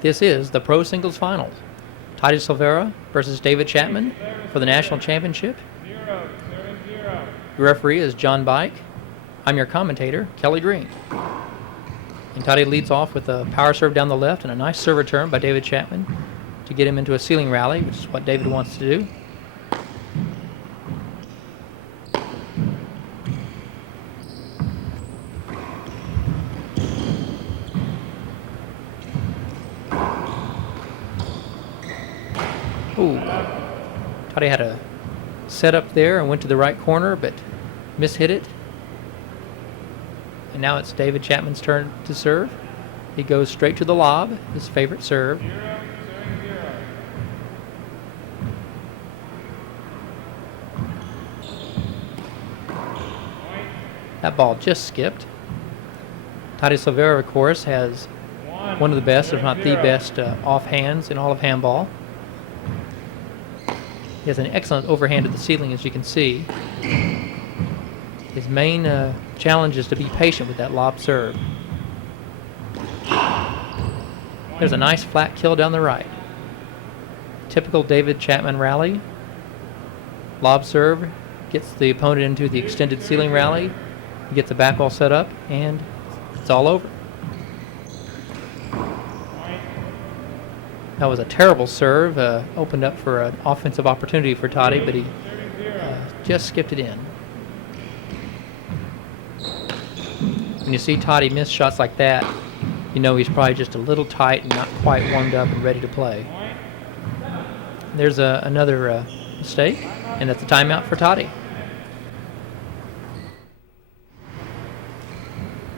This is the Pro Singles Finals. Silveyra versus David Chapman for the National Championship. Your referee is John Bike. I'm your commentator, Kelly Green. And Toddy leads off with a power serve down the left and a nice serve return by David Chapman to get him into a ceiling rally, which is what David wants to do. Ooh. Toddy had a setup there and went to the right corner, but mishit it. And now it's David Chapman's turn to serve. He goes straight to the lob, his favorite serve. That ball just skipped. Silveyra, of course, has one of the best, if not the best, offhands in all of handball. He has an excellent overhand at the ceiling, as you can see. His main challenge is to be patient with that lob serve. There's a nice flat kill down the right. Typical David Chapman rally. Lob serve gets the opponent into the extended ceiling rally. He gets the back wall set up, and it's all over. That was a terrible serve. Opened up for an offensive opportunity for Toddy, but he just skipped it in. When you see Toddy miss shots like that, you know he's probably just a little tight and not quite warmed up and ready to play. There's another mistake, and that's a timeout for Toddy.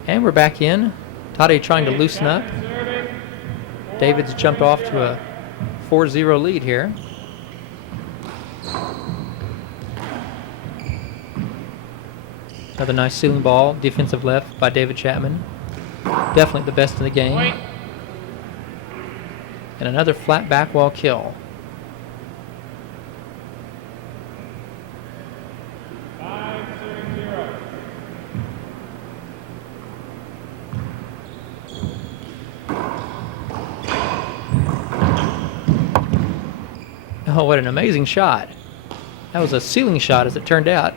And we're back in. Toddy trying to loosen up. David's jumped off to a 4-0 lead here. Another nice ceiling ball, defensive left by David Chapman. Definitely the best in the game. And another flat back wall kill. Oh, what an amazing shot. That was a ceiling shot, as it turned out.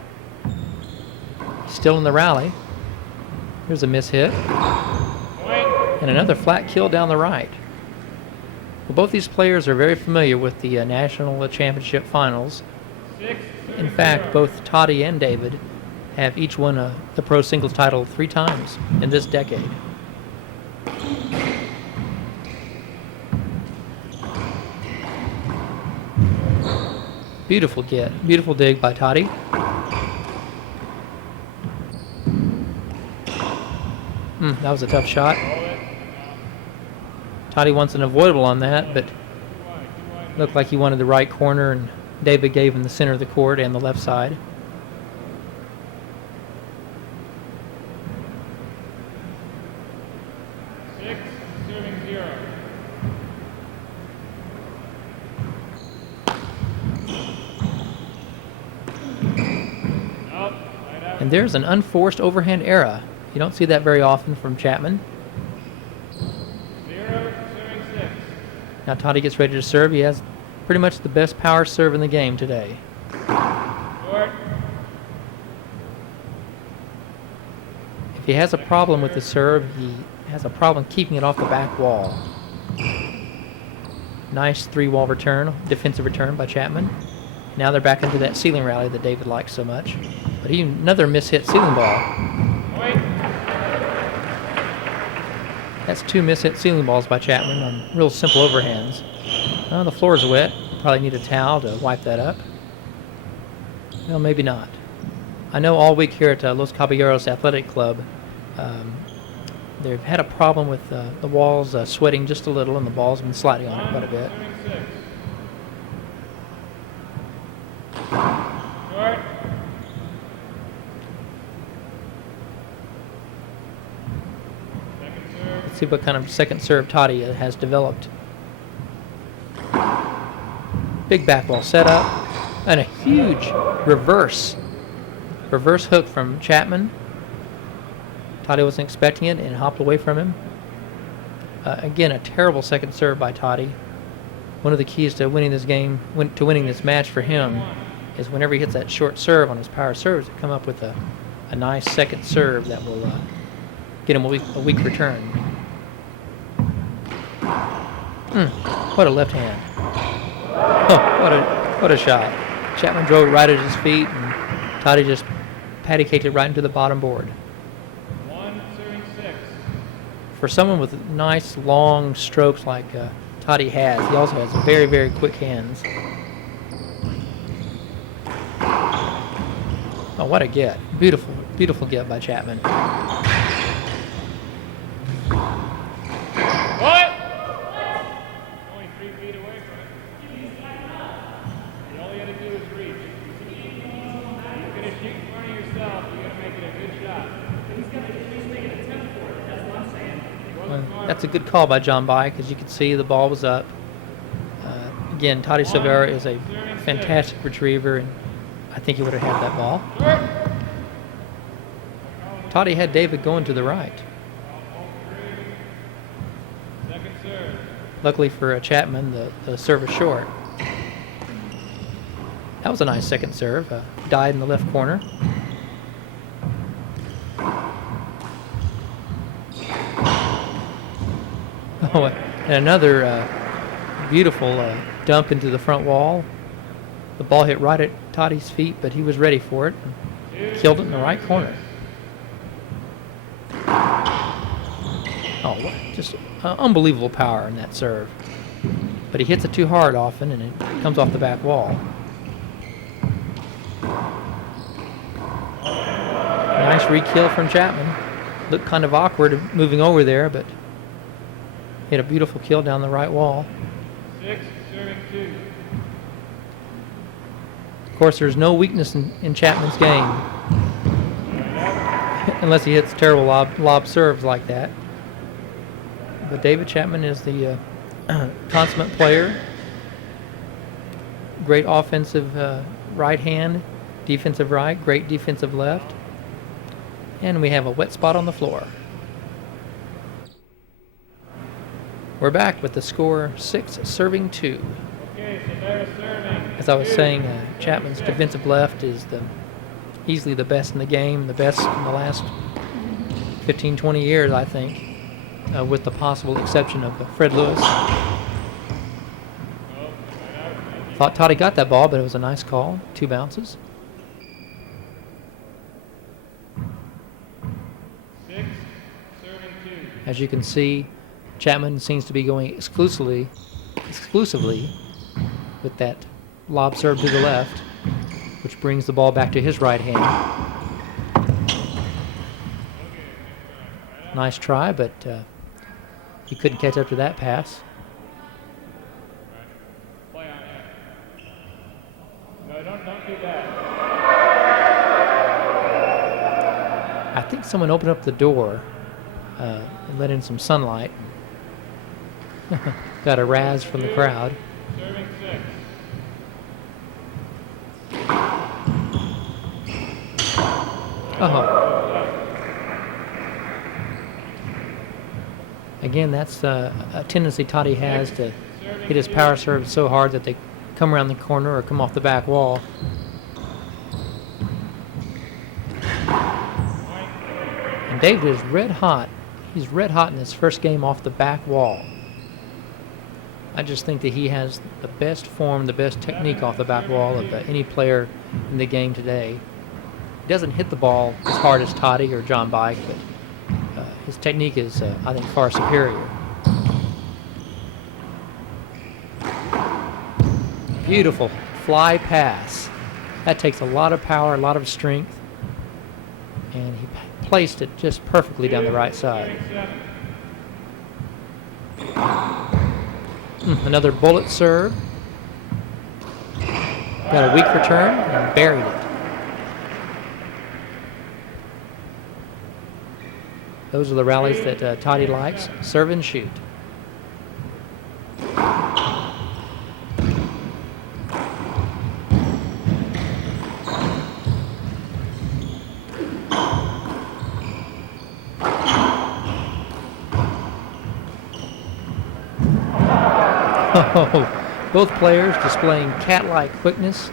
Still in the rally. Here's a mishit. And another flat kill down the right. Well, both these players are very familiar with the National Championship Finals. In fact, both Toddy and David have each won the Pro Singles title 3 times in this decade. Beautiful get. Beautiful dig by Toddy. That was a tough shot. Toddy wants an avoidable on that, but looked like he wanted the right corner, and David gave him the center of the court and the left side. And there's an unforced overhand error. You don't see that very often from Chapman. Now Toddy gets ready to serve. He has pretty much the best power serve in the game today. If he has a problem with the serve, he has a problem keeping it off the back wall. Nice 3-wall return, defensive return by Chapman. Now they're back into that ceiling rally that David likes so much. But another mishit ceiling ball. That's 2 mishit ceiling balls by Chapman on real simple overhands. The floor is wet. Probably need a towel to wipe that up. Well, maybe not. I know all week here at Los Caballeros Athletic Club, they've had a problem with the walls sweating just a little, and the ball's been sliding on it quite a bit. Let's see what kind of second serve Toddy has developed. Big back wall setup, and a huge reverse hook from Chapman. Toddy wasn't expecting it and hopped away from him. Again, a terrible second serve by Toddy. One of the keys to winning this game, winning this match for him, is whenever he hits that short serve on his power serves, to come up with a nice second serve that will get him a weak return. What a left hand. Oh, what a shot. Chapman drove it right at his feet, and Toddy just patty-caked it right into the bottom board. 1-6. For someone with nice long strokes like Toddy has, he also has very, very quick hands. Oh, what a get. Beautiful, beautiful get by Chapman. What? Only 3 feet away from it. All you got to do is reach. You're going to shoot in front of yourself. You're going to make it a good shot. He's got to at least make an attempt for it. That's what I'm saying. That's a good call by John By, because you could see the ball was up. Again, Toddy Silveyra is a fantastic retriever, and I think he would have had that ball. Toddy had David going to the right. Second serve. Luckily for Chapman, the serve is short. That was a nice second serve. Died in the left corner. Oh, and another beautiful dump into the front wall. The ball hit right at Toddy's feet, but he was ready for it and killed it in the right corner. Oh, just unbelievable power in that serve. But he hits it too hard often, and it comes off the back wall. Nice re-kill from Chapman. Looked kind of awkward moving over there, but hit a beautiful kill down the right wall. 6, serving 2. Of course, there's no weakness in Chapman's game, unless he hits terrible lob serves like that. But David Chapman is the consummate player. Great offensive right hand, defensive right, great defensive left. And we have a wet spot on the floor. We're back with the score 6 serving 2. Okay, Silveyra serving. As I was saying, Chapman's defensive left is easily the best in the game, the best in the last 15, 20 years, I think, with the possible exception of Fred Lewis. Thought Toddy got that ball, but it was a nice call. 2 bounces. 6, serving 2. As you can see, Chapman seems to be going exclusively with that lob serve to the left, which brings the ball back to his right hand. Nice try, but he couldn't catch up to that pass. Play on him. No, don't do that. I think someone opened up the door and let in some sunlight. Got a razz from the crowd. Serving 6. Again, that's a tendency Toddy has to hit his power serve so hard that they come around the corner or come off the back wall. And David is red hot. He's red hot in his first game off the back wall. I just think that he has the best form, the best technique off the back wall of any player in the game today. He doesn't hit the ball as hard as Toddy or John Bike, but his technique is, I think, far superior. Beautiful fly pass. That takes a lot of power, a lot of strength, and he placed it just perfectly down the right side. Another bullet serve. Got a weak return and buried it. Those are the rallies that Toddy likes. Serve and shoot. Oh, both players displaying cat-like quickness,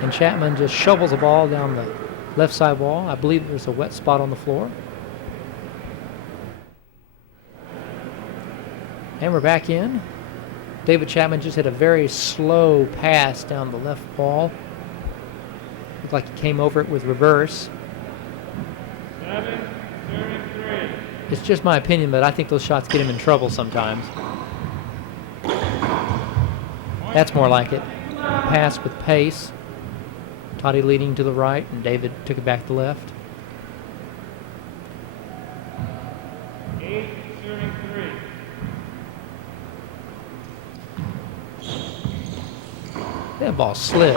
and Chapman just shovels the ball down the left side wall. I believe there's a wet spot on the floor. And we're back in. David Chapman just hit a very slow pass down the left wall. Looked like he came over it with reverse. 7, serving 3. It's just my opinion, but I think those shots get him in trouble sometimes. That's more like it. Pass with pace. Toddy leading to the right, and David took it back to the left. 8, serving 3. That ball slid.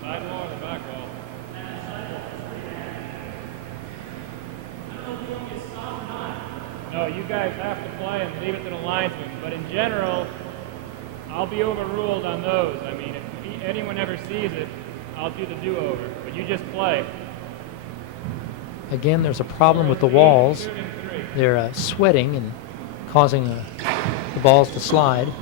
Sidewall or the back wall? No, you guys have to play and leave it to the linesman. But in general, I'll be overruled on those. I mean, if anyone ever sees it, I'll do the do-over. But you just play. Again, there's a problem with the walls. They're sweating and causing the balls to slide.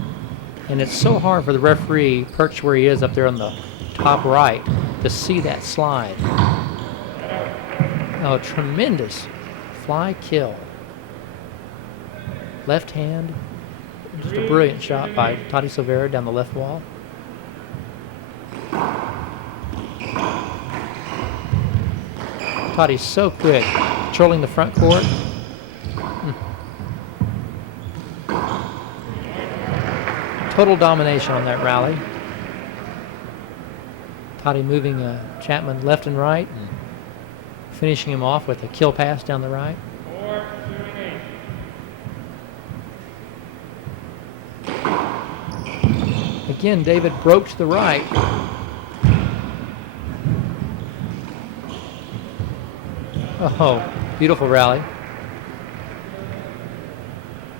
And it's so hard for the referee, perched where he is up there on the top right, to see that slide. Oh, tremendous fly kill. Left hand. Just a brilliant shot by Toddy Silveyra down the left wall. Toddy's so quick, controlling the front court. Total domination on that rally. Toddy moving Chapman left and right and finishing him off with a kill pass down the right. 4, serving 8. Again, David broke to the right. Oh, beautiful rally.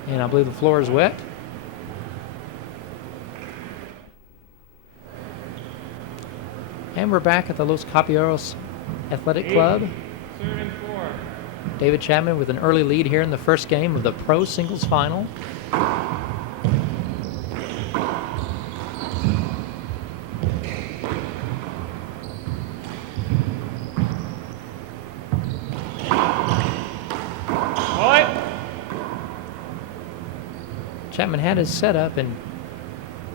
And I believe the floor is wet. And we're back at the Los Caballeros Athletic Club. Serving 4. David Chapman with an early lead here in the first game of the Pro Singles Final. Chapman had his setup, and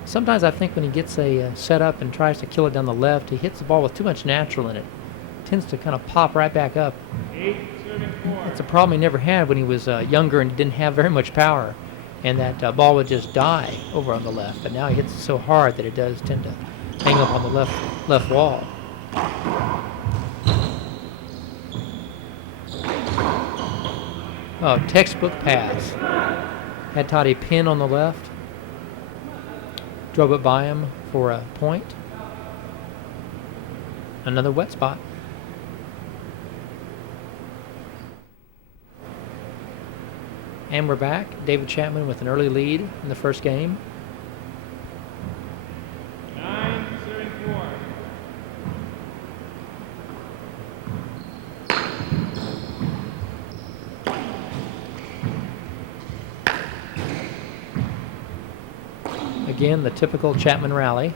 sometimes I think when he gets a setup and tries to kill it down the left, he hits the ball with too much natural in it. Tends to kind of pop right back up. 8, serving 4. It's a problem he never had when he was younger and didn't have very much power, and that ball would just die over on the left. But now he hits it so hard that it does tend to hang up on the left wall. Oh, textbook pass. Had Toddy pin on the left. Drove it by him for a point. Another wet spot. And we're back. David Chapman with an early lead in the first game. 9, serving 4. Again, the typical Chapman rally.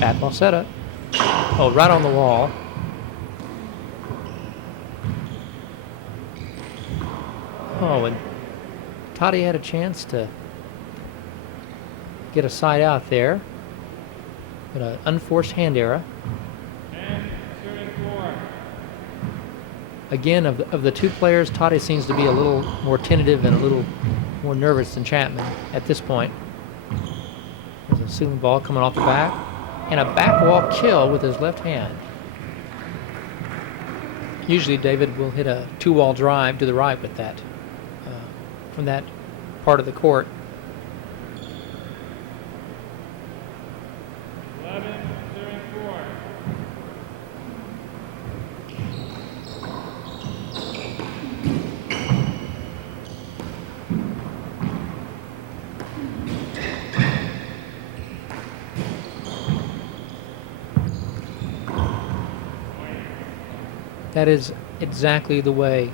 Bad ball setup. Oh, right on the wall. Oh, and Toddy had a chance to get a side out there. But an unforced hand error. 10, serving 4. Again, of the two players, Toddy seems to be a little more tentative and a little more nervous than Chapman at this point. There's a ceiling ball coming off the back. And a back wall kill with his left hand. Usually David will hit a two-wall drive to the right with that, from that part of the court. 11, serving 4. That is exactly the way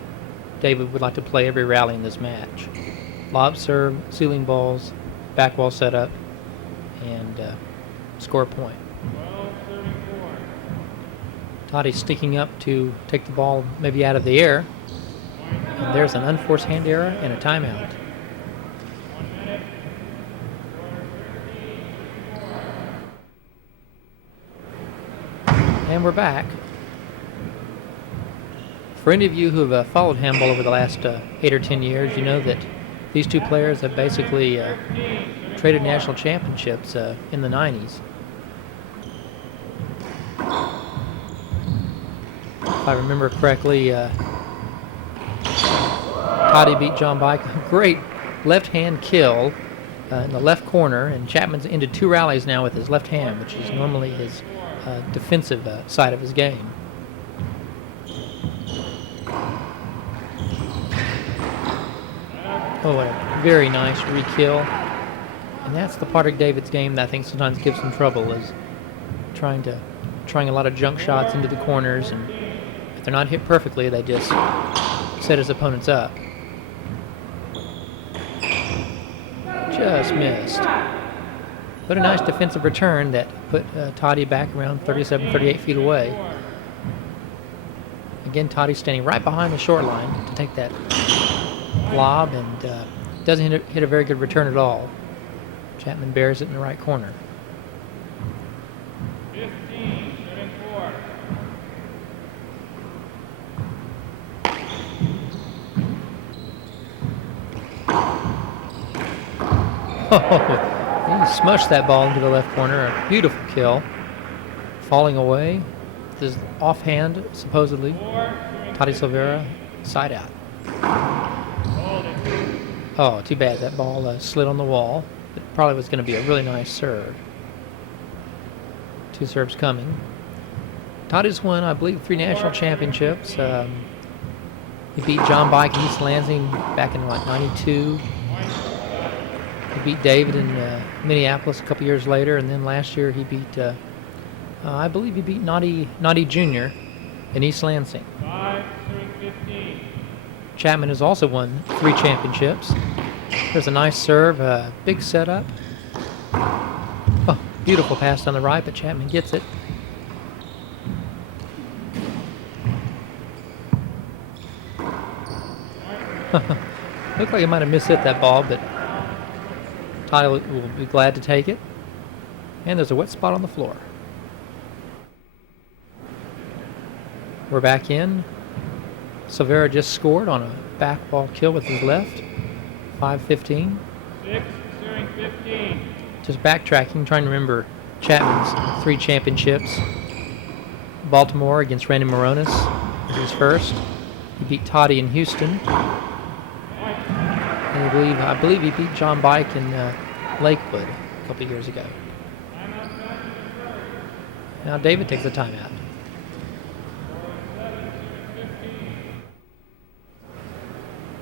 David would like to play every rally in this match. Lob serve, ceiling balls, back wall setup, and score a point. 12-34. Toddy sticking up to take the ball maybe out of the air. And there's an unforced hand error and a timeout. 1 minute. And we're back. For any of you who have followed handball over the last 8 or 10 years, you know that these two players have basically traded national championships in the 90s. If I remember correctly, Toddy beat John Bike. Great left-hand kill in the left corner, and Chapman's ended 2 rallies now with his left hand, which is normally his defensive side of his game. Oh, what a very nice re-kill. And that's the part of David's game that I think sometimes gives him trouble, is trying a lot of junk shots into the corners, and if they're not hit perfectly, they just set his opponents up. Just missed. But a nice defensive return that put Toddy back around 37, 38 feet away. Again, Toddy standing right behind the short line to take that lob, and doesn't hit a very good return at all. Chapman bears it in the right corner. 15-4. Oh, he smushed that ball into the left corner. A beautiful kill. Falling away with his offhand, supposedly. Toddy Silveyra, side out. Oh, too bad. That ball slid on the wall. It probably was going to be a really nice serve. 2 serves coming. Toddy's won, I believe, 3 national championships. He beat John Bike and East Lansing back in, like, 92. He beat David in Minneapolis a couple years later, and then last year he beat, I believe he beat Naughty Jr. in East Lansing. 5-15. Chapman has also won 3 championships. There's a nice serve, big setup. Oh, beautiful pass down the right, but Chapman gets it. Looked like he might have mishit that ball, but Toddy will be glad to take it. And there's a wet spot on the floor. We're back in. Silveyra just scored on a back ball kill with his left. 5-15. 6-15. Just backtracking, trying to remember Chapman's 3 championships. Baltimore against Randy Moronis was his first. He beat Toddy in Houston. And I believe he beat John Bike in Lakewood a couple years ago. Now David takes a timeout.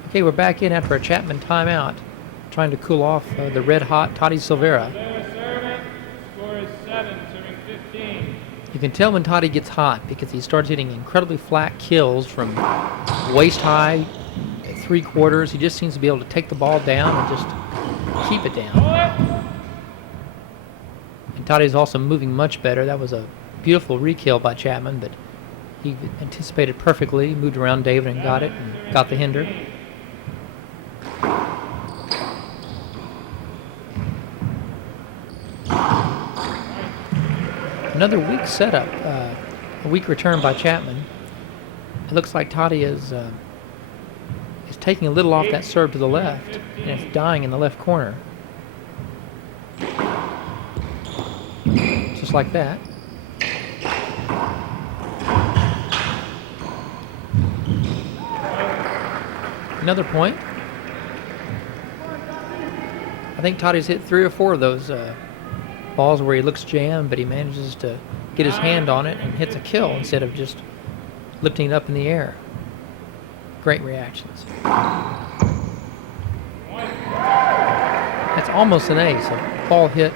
Okay, we're back in after a Chapman timeout, trying to cool off the red-hot Toddy Silveyra. Score is 7, serving 15. You can tell when Toddy gets hot because he starts hitting incredibly flat kills from waist-high, 3/4. He just seems to be able to take the ball down and just keep it down. And Toddy's also moving much better. That was a beautiful re-kill by Chapman, but he anticipated perfectly, moved around David and got it, and got the hinder. Another weak setup, a weak return by Chapman. It looks like Toddy is taking a little off that serve to the left, and it's dying in the left corner. Just like that. Another point. I think Toddy's hit 3 or 4 of those balls where he looks jammed, but he manages to get his hand on it and hits a kill instead of just lifting it up in the air. Great reactions. That's almost an ace. A ball hit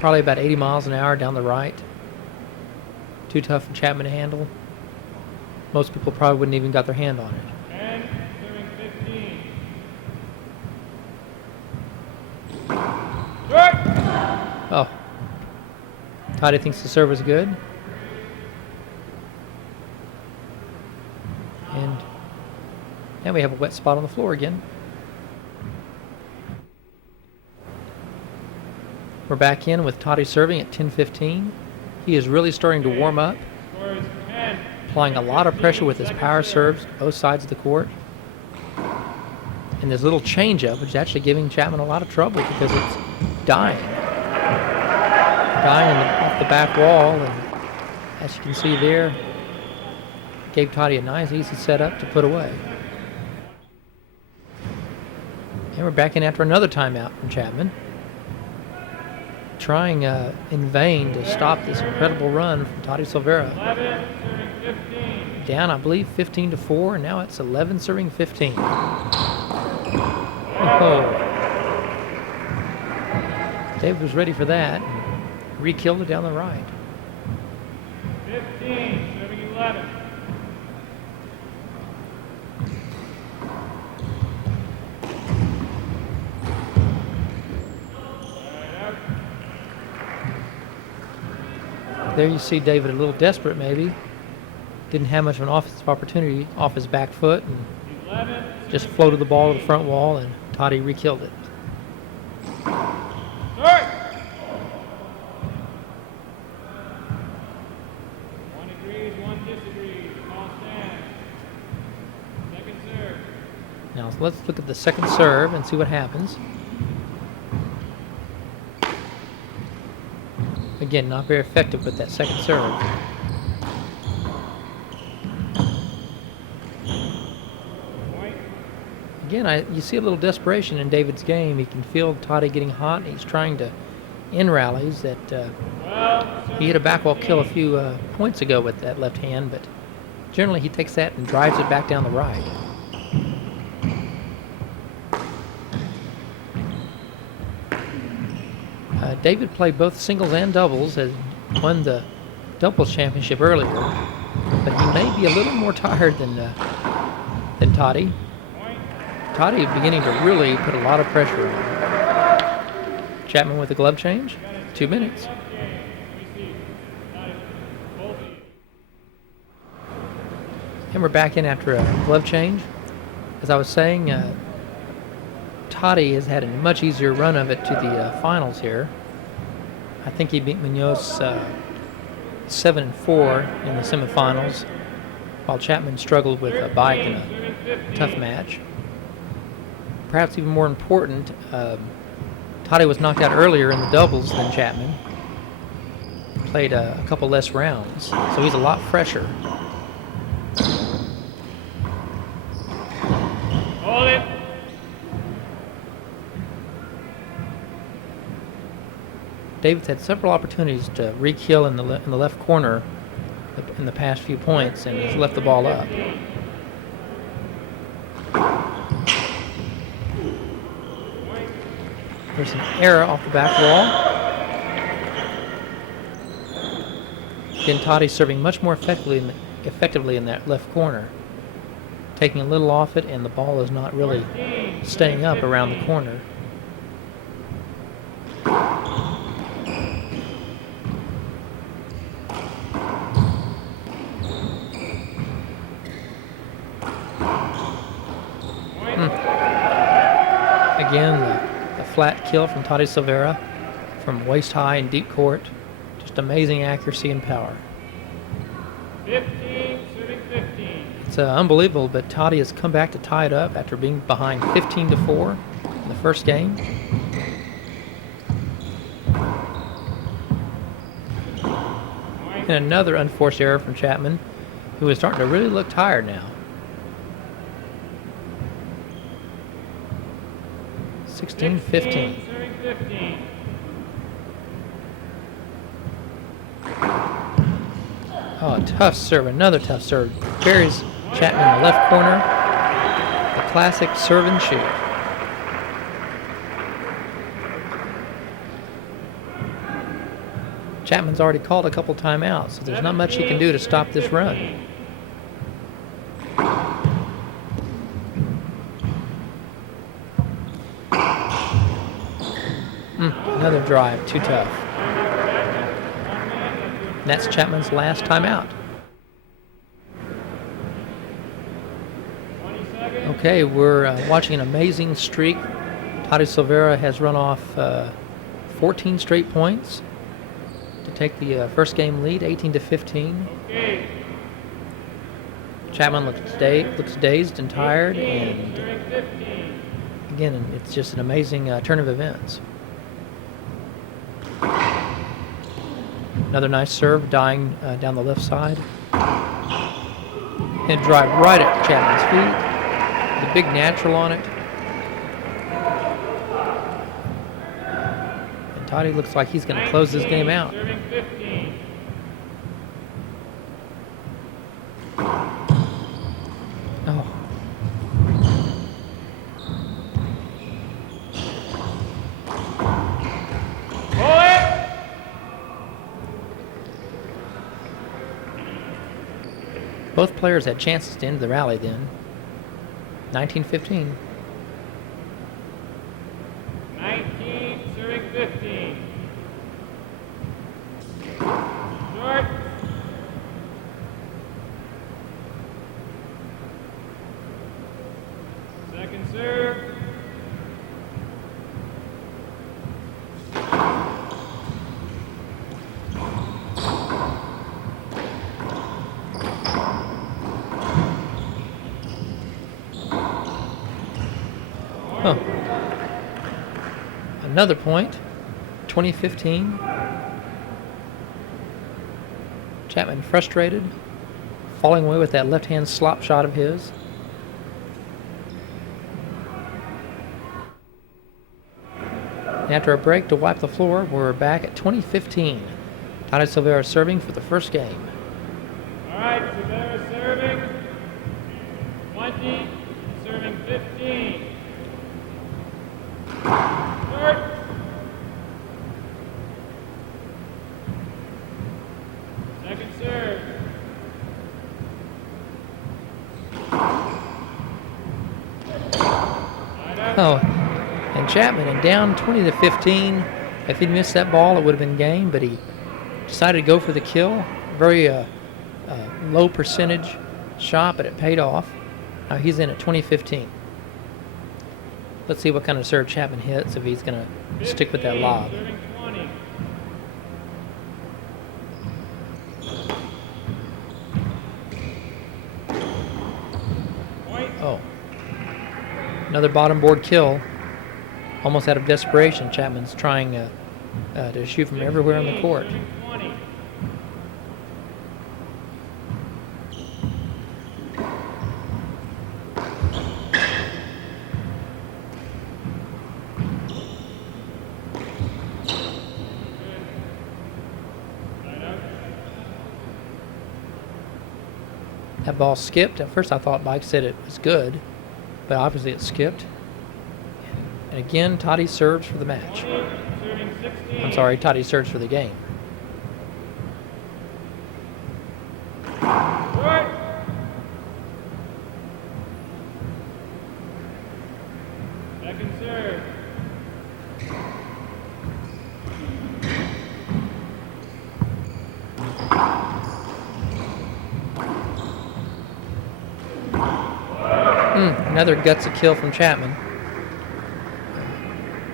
probably about 80 miles an hour down the right. Too tough for Chapman to handle. most people probably wouldn't even got their hand on it. 10, serving 15. Good. Oh. Toddy thinks the serve is good. And we have a wet spot on the floor again. We're back in with Toddy serving at 10-15. He is really starting to warm up, Score is 10. applying a lot of pressure with his power serves both sides of the court. And this little changeup, which is actually giving Chapman a lot of trouble because it's dying. Dying off the back wall, and as you can see there, gave Toddy a nice, easy setup to put away. And we're back in after another timeout from Chapman, trying in vain to stop this incredible run from Toddy Silveyra. 11, serving 15. Down, I believe, 15-4, and now it's 11 serving 15. Oh. Dave was ready for that. Re-killed it down the right. 15, serving 11. There you see David a little desperate maybe. Didn't have much of an offensive opportunity off his back foot and 11, just floated the ball to the front wall, and Toddy re-killed it. start. 1 agrees, 1 disagrees. Call stands. Second serve. Now let's look at the second serve and see what happens. Again, not very effective with that second serve. Point. Again, you see a little desperation in David's game. He can feel Toddy getting hot, and he's trying to end rallies. That 12, he hit a back wall kill a few points ago with that left hand, but generally he takes that and drives it back down the right. David played both singles and doubles and won the doubles championship earlier, but he may be a little more tired than Toddy. Toddy is beginning to really put a lot of pressure on. Chapman with the glove change, 2 minutes. And we're back in after a glove change. As I was saying, Toddy has had a much easier run of it to the finals here. I think he beat Munoz 7-4 in the semifinals, while Chapman struggled with a bike in a tough match. Perhaps even more important, Toddy was knocked out earlier in the doubles than Chapman. Played a couple less rounds, so he's a lot fresher. Hold it. David's had several opportunities to re-kill in the left corner in the past few points, and has left the ball up. There's an error off the back wall. Again, Toddy's serving much more effectively in that left corner. Taking a little off it, and the ball is not really staying up around the corner. Again, the flat kill from Toddy Silveyra from waist high in deep court. Just amazing accuracy and power. 15, serving 15. It's unbelievable, but Toddy has come back to tie it up after being behind 15-4 in the first game. And another unforced error from Chapman, who is starting to really look tired now. 16-15. 15, serving 15. Oh, a tough serve, another tough serve. Buries Chapman in the left corner. The classic serve and shoot. Chapman's already called a couple timeouts, so there's not much he can do to stop this run. Another drive, too tough. And that's Chapman's last timeout. Okay, we're watching an amazing streak. Toddy Silveyra has run off 14 straight points to take the first game lead, 18-15. Okay. Chapman looks dazed and tired, and again, it's just an amazing turn of events. Another nice serve, dying down the left side. And drive right at Chapman's feet. The big natural on it. And Toddy looks like he's going to close this game out. Serving 15. Oh. Pull it. Both players had chances to end the rally then. 19-15. 19, serving 15. Short. Second serve. Oh. Another point. 20-15. Chapman frustrated, falling away with that left-hand slop shot of his. After a break to wipe the floor, we're back at 20-15. Toddy Silveyra serving for the first game. All right, Silveyra serving 20, serving 15. Short. Second serve. Oh, and Chapman and down 20-15. If he'd missed that ball, it would have been game, but he decided to go for the kill. Very low percentage shot, but it paid off. Now he's in at 20-15. Let's see what kind of serve Chapman hits, if he's going to stick with that lob. Serving 20. Point. Oh. Another bottom board kill. Almost out of desperation, Chapman's trying to shoot from everywhere on the court. Serving 20. That ball skipped. At first I thought Mike said it was good, but obviously it skipped. And again, Toddy serves for the match. 20, serving 16. I'm sorry, Toddy serves for the game. Short. Second serve. Another gutsy kill from Chapman.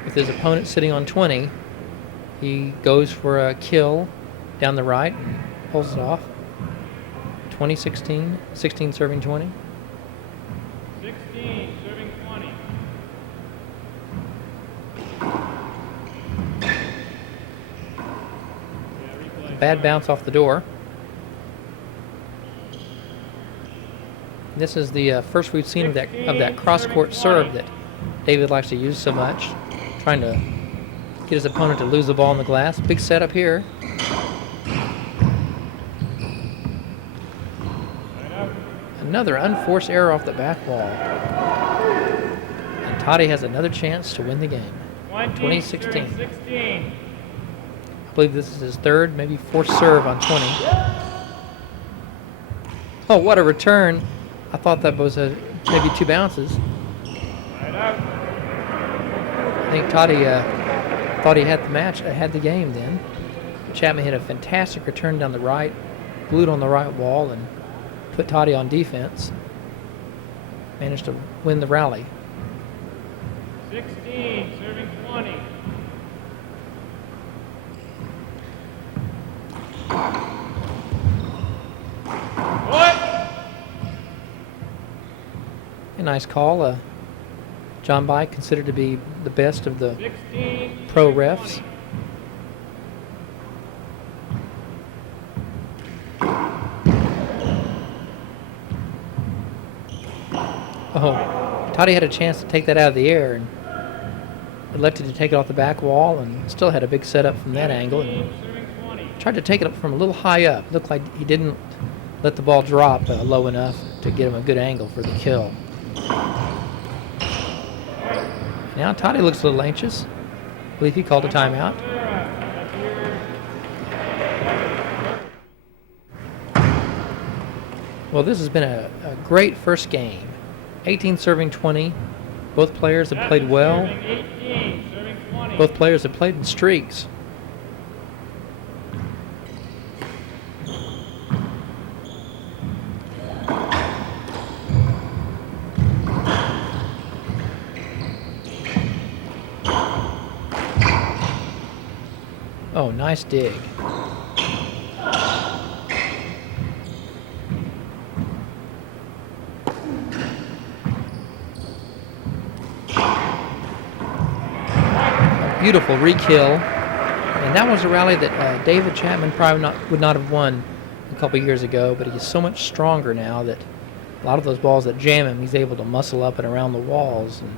With his opponent sitting on 20, he goes for a kill down the right and pulls it off. 20-16, 16 serving 20. 16, serving 20. Bad bounce off the door. This is the first we've seen of that cross-court serve that David likes to use so much, trying to get his opponent to lose the ball in the glass. Big setup here. Another unforced error off the back wall. And Toddy has another chance to win the game. 20-16. 16. I believe this is his third, maybe fourth serve on 20. Oh, what a return. I thought that was maybe two bounces. Right out. I think Toddy thought he had the match, had the game then. Chapman hit a fantastic return down the right, glued on the right wall, and put Toddy on defense. Managed to win the rally. 16, serving 20. What? A nice call. John By considered to be the best of the 16, pro refs. 20. Oh, Toddy had a chance to take that out of the air and elected to take it off the back wall, and still had a big setup from that angle. And Serving 20. tried to take it up from a little high up. Looked like he didn't let the ball drop low enough to get him a good angle for the kill. Now Toddy looks a little anxious. I believe he called a timeout. Well, this has been a great first game. 18 serving 20. Both players have played well. Serving 18, serving 20. Both players have played in streaks. Oh, nice dig. Beautiful re-kill, and that was a rally that David Chapman probably would not have won a couple years ago, but he's so much stronger now that a lot of those balls that jam him, he's able to muscle up and around the walls. And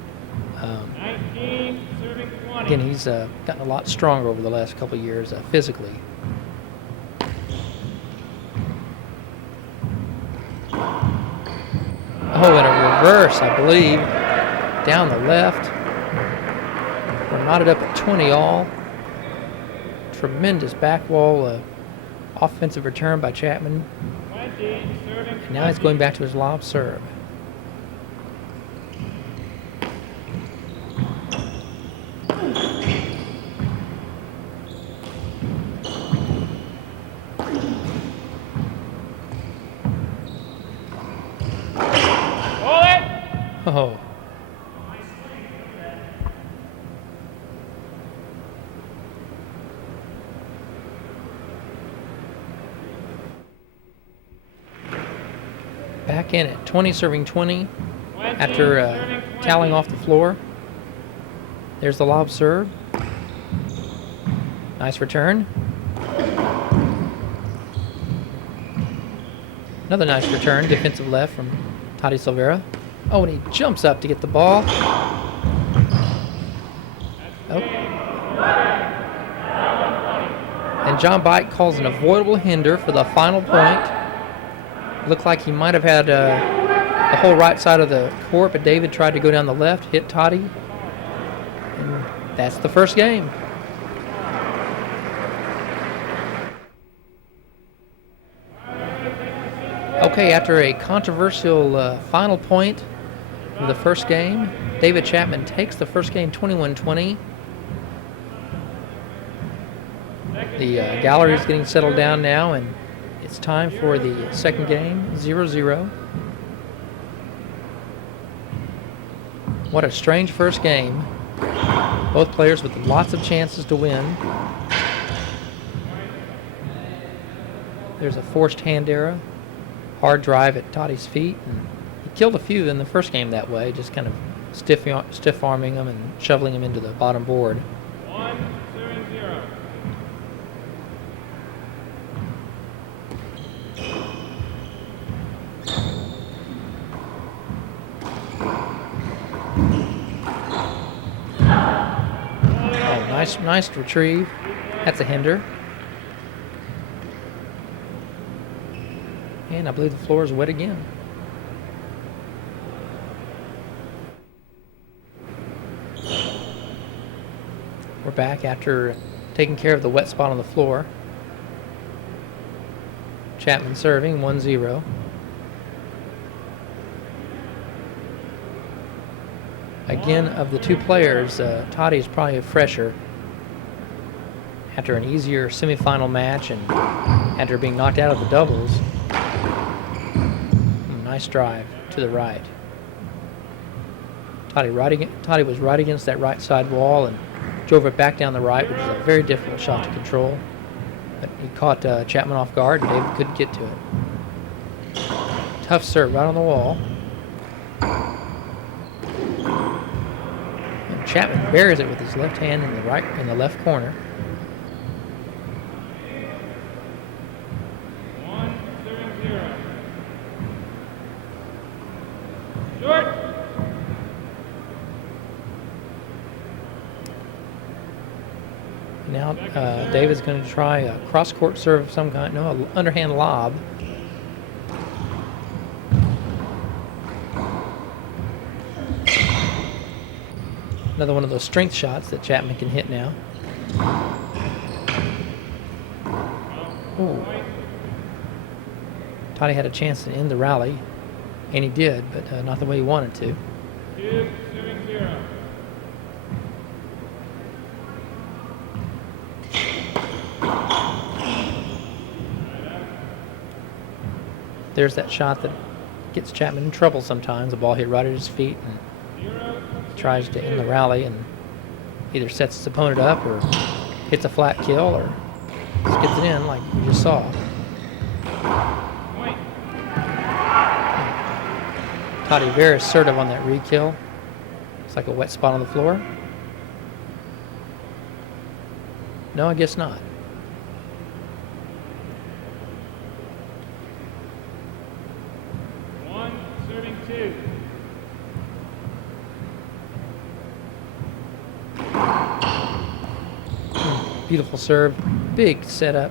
19, serving 20. again, he's gotten a lot stronger over the last couple years physically. Oh, and a reverse, I believe, down the left. We're knotted up at 20 all. Tremendous back wall offensive return by Chapman. 20, serving And now he's going back to his lob serve. Hold it! Oh. Back in at 20 serving 20 after toweling off the floor. There's the lob serve. Nice return. Another nice return, defensive left from Toddy Silveyra. Oh, and he jumps up to get the ball. Oh. And John Bite calls an avoidable hinder for the final point. Looked like he might have had the whole right side of the court, but David tried to go down the left, hit Toddy. And that's the first game. Okay, after a controversial final point of the first game, David Chapman takes the first game 21-20. The gallery is getting settled down now, and it's time for the second game, 0-0. What a strange first game. Both players with lots of chances to win. There's a forced hand error. Hard drive at Toddy's feet. And he killed a few in the first game that way, just kind of stiff-arming them and shoveling them into the bottom board. 1, serving 0. Oh, nice retrieve. That's a hinder. And I believe the floor is wet again. We're back after taking care of the wet spot on the floor. Chapman serving, 1-0. Again, of the two players, Toddy is probably a fresher. after an easier semifinal match and after being knocked out of the doubles. Nice drive to the right. Toddy was right against that right side wall and drove it back down the right, which is a very difficult shot to control. But he caught Chapman off guard, and David couldn't get to it. Tough serve right on the wall. And Chapman buries it with his left hand in the left corner. Now David's going to try a cross-court serve of some kind. No, an underhand lob. Another one of those strength shots that Chapman can hit now. Ooh. Toddy had a chance to end the rally, and he did, but not the way he wanted to. 2-0. There's that shot that gets Chapman in trouble sometimes. The ball hit right at his feet and tries to end the rally and either sets his opponent up or hits a flat kill or just gets it in like you just saw. Toddy very assertive on that re-kill. It's like a wet spot on the floor. No, I guess not. Beautiful serve, big setup.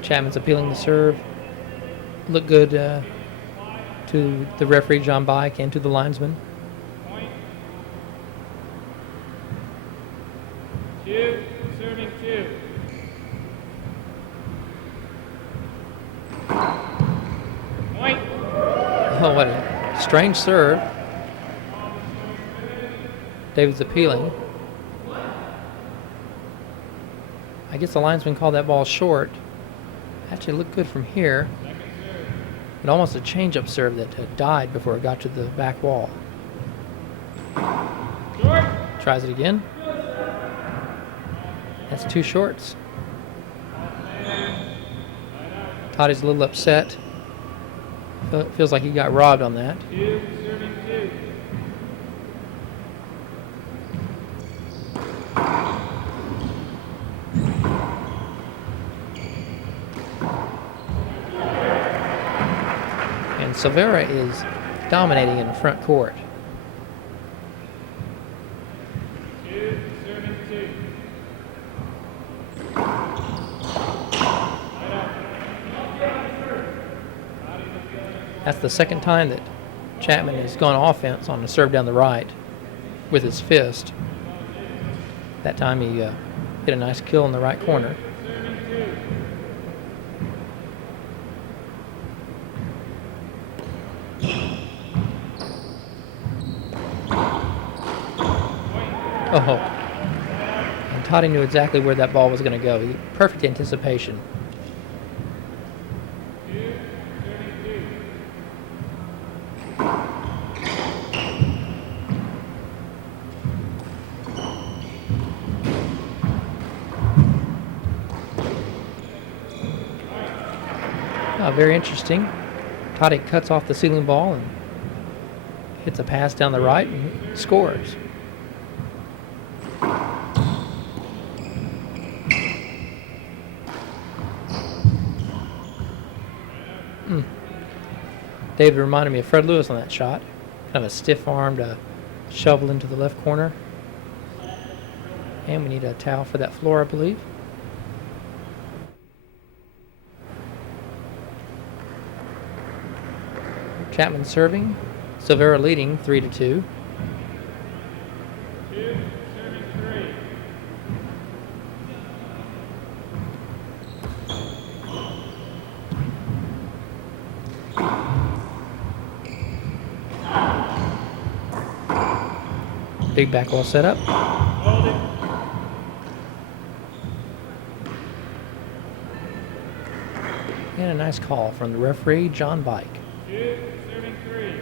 Chapman's appealing the serve. Looked good to the referee John Bike and to the linesman. Serving 2. Point. Oh, what a strange serve. David's appealing. I guess the linesman called that ball short. Actually looked good from here. But almost a change-up serve that died before it got to the back wall. Tries it again. That's 2 shorts. Toddy's a little upset. Feels like he got robbed on that. 2, serving 2. And Silveyra is dominating in the front court. 2, serving 2. That's the second time that Chapman has gone offense on the serve down the right with his fist. That time he hit a nice kill in the right corner. Oh, and Toddy knew exactly where that ball was going to go. Perfect anticipation. Very interesting. Toddy cuts off the ceiling ball and hits a pass down the right and scores. David reminded me of Fred Lewis on that shot. Kind of a stiff-armed shovel into the left corner. And we need a towel for that floor, I believe. Chapman serving. Silveyra leading 3-2. 2, serving 3. Big back wall setup. Hold it. And a nice call from the referee, John Bike. Shoot, serving 3.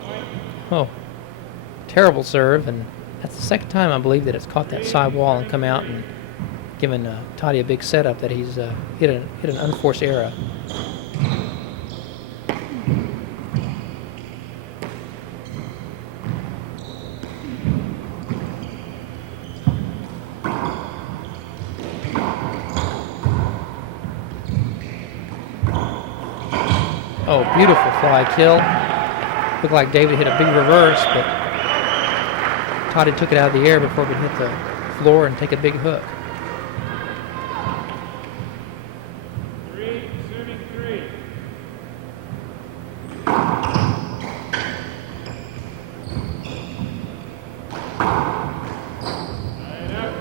Point. Oh, terrible serve, and that's the second time I believe that it's caught that side wall and come out and given Toddy a big setup that he's hit an unforced error. Oh, beautiful fly kill. Looked like David hit a big reverse, but Toddy took it out of the air before it would hit the floor and take a big hook. 3, serving 3.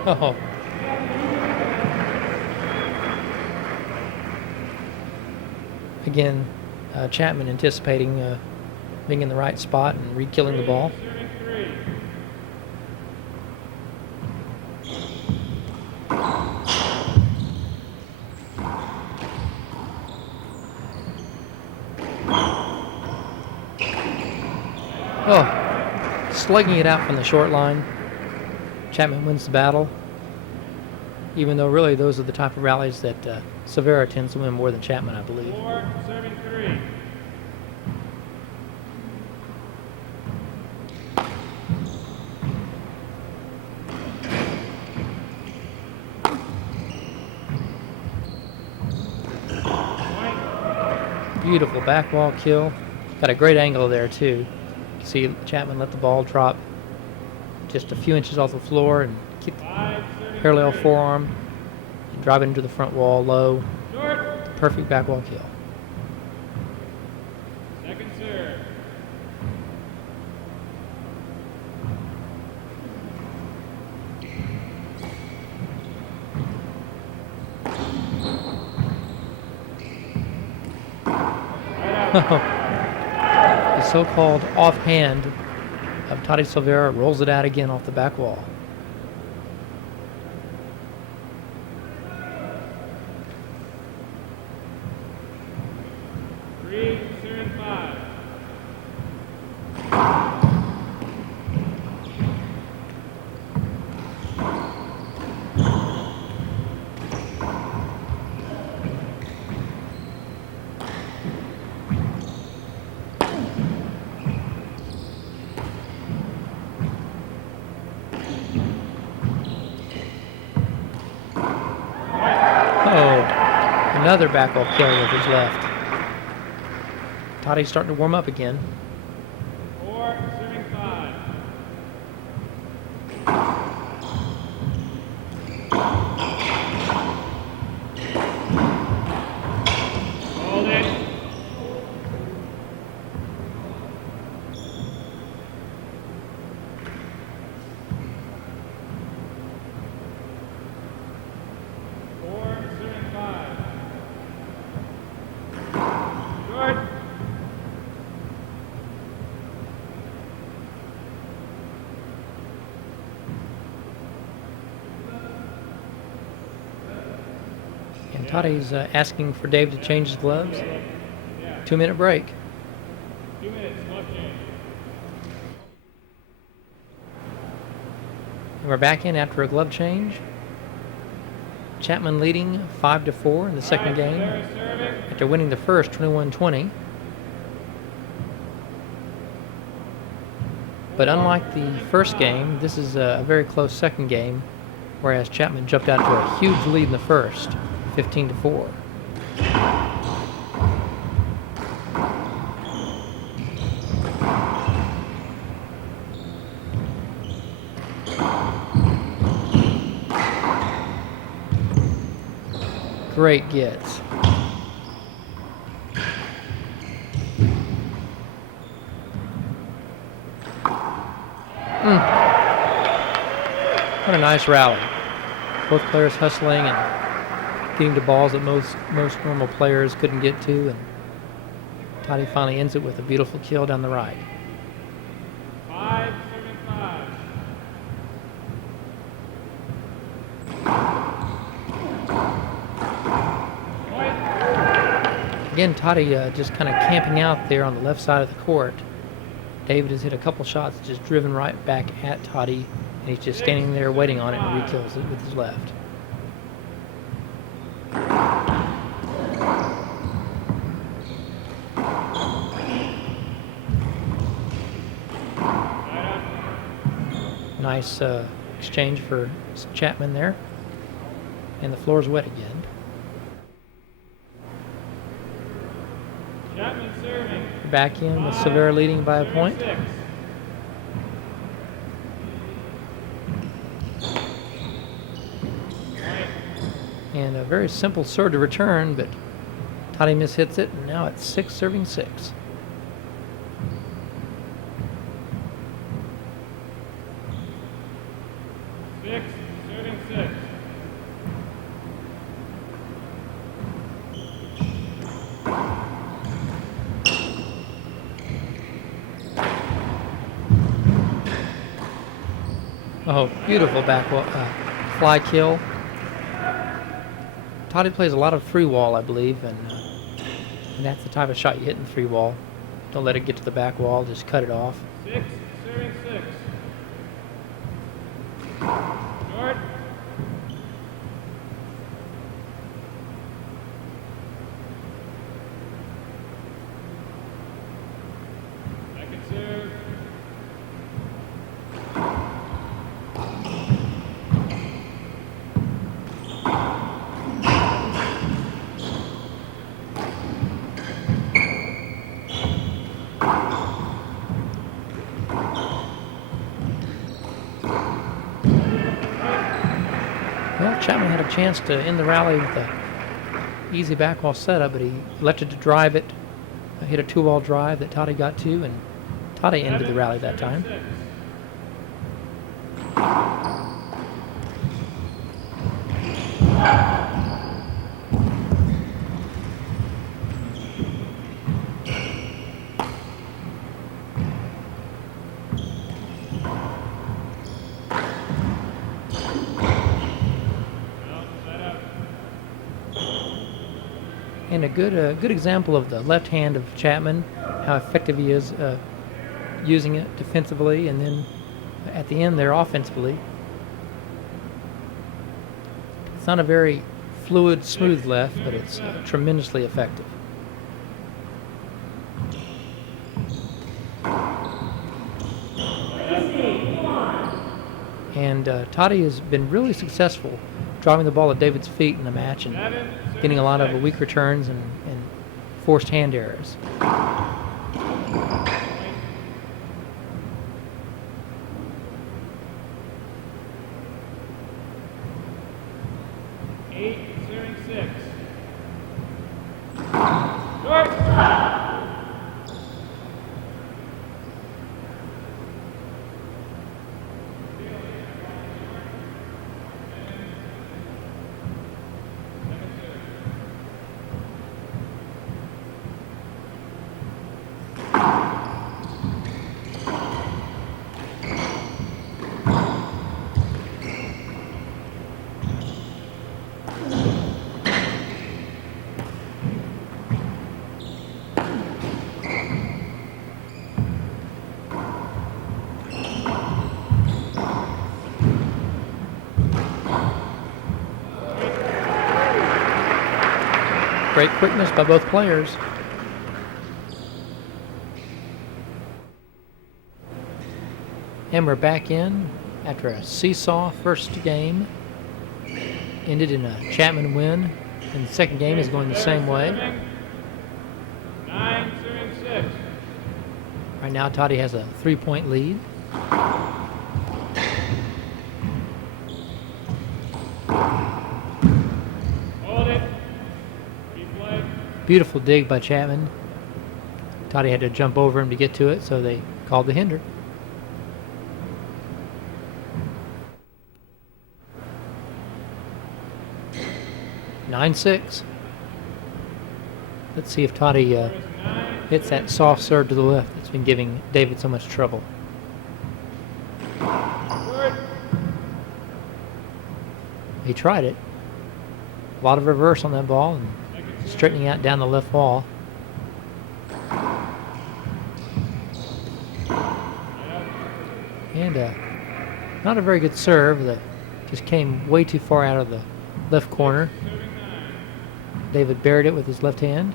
Oh. Again, Chapman anticipating being in the right spot and re-killing the ball. Serving 3. Oh, slugging it out from the short line. Chapman wins the battle, even though really those are the type of rallies that Silveyra tends to win more than Chapman, I believe. 4, serving 3. Beautiful back wall kill. Got a great angle there too. You see Chapman let the ball drop just a few inches off the floor and keep 5, serving parallel 3. forearm and drive it into the front wall low. Short. Perfect back wall kill. Second serve. The so-called offhand of Toddy Silveyra rolls it out again off the back wall. Three, serving 5. Oh, another back wall kill with his left. Toddy's starting to warm up again. 4, serving 5. Hold it. Four, serving 5. Short. And Toddy's asking for Dave to change his gloves. Yeah. 2-minute break. 2 minutes, glove change. And we're back in after a glove change. Chapman leading 5-4 in the second game after winning the first 21-20. But unlike the first game, this is a very close second game, whereas Chapman jumped out to a huge lead in the first, 15-4. Great gets. What a nice rally. Both players hustling and getting to balls that most normal players couldn't get to. And Toddy finally ends it with a beautiful kill down the right. 5, serving 5. Point. Again, Toddy just kind of camping out there on the left side of the court. David has hit a couple shots, just driven right back at Toddy, and he's just standing there waiting on it and re-kills it with his left. Nice exchange for Chapman there. And the floor's wet again. Chapman serving. Back in with Silveyra leading by a point. 6. And a very simple serve to return, but Toddy mishits it, and now it's 6 serving 6. Serving 6. Oh, beautiful back fly kill. Toddy plays a lot of free wall, I believe, and that's the type of shot you hit in free wall. Don't let it get to the back wall, just cut it off. 6, serving 6. Short. Second serve. Well, Chapman had a chance to end the rally with a easy backwall setup, but he elected to drive it, hit a 2-ball drive that Toddy got to, and Toddy ended the rally that time. And a good example of the left hand of Chapman, how effective he is using it defensively, and then at the end there offensively. It's not a very fluid, smooth left, but it's tremendously effective. And Toddy has been really successful driving the ball at David's feet in the match and getting a lot of weak returns and forced hand errors. 8, serving 6. Short. Great quickness by both players. And we're back in after a seesaw first game. Ended in a Chapman win. And the second game is going the same way. 9, serving 6. Right now, Toddy has a 3-point lead. Hold it. Replay. Beautiful dig by Chapman. Toddy had to jump over him to get to it, so they called the hinder. Nine 6. Let's see if Toddy There's 9. It's that soft serve to the left that's been giving David so much trouble. He tried it. A lot of reverse on that ball and straightening out down the left wall. And not a very good serve. That just came way too far out of the left corner. David buried it with his left hand.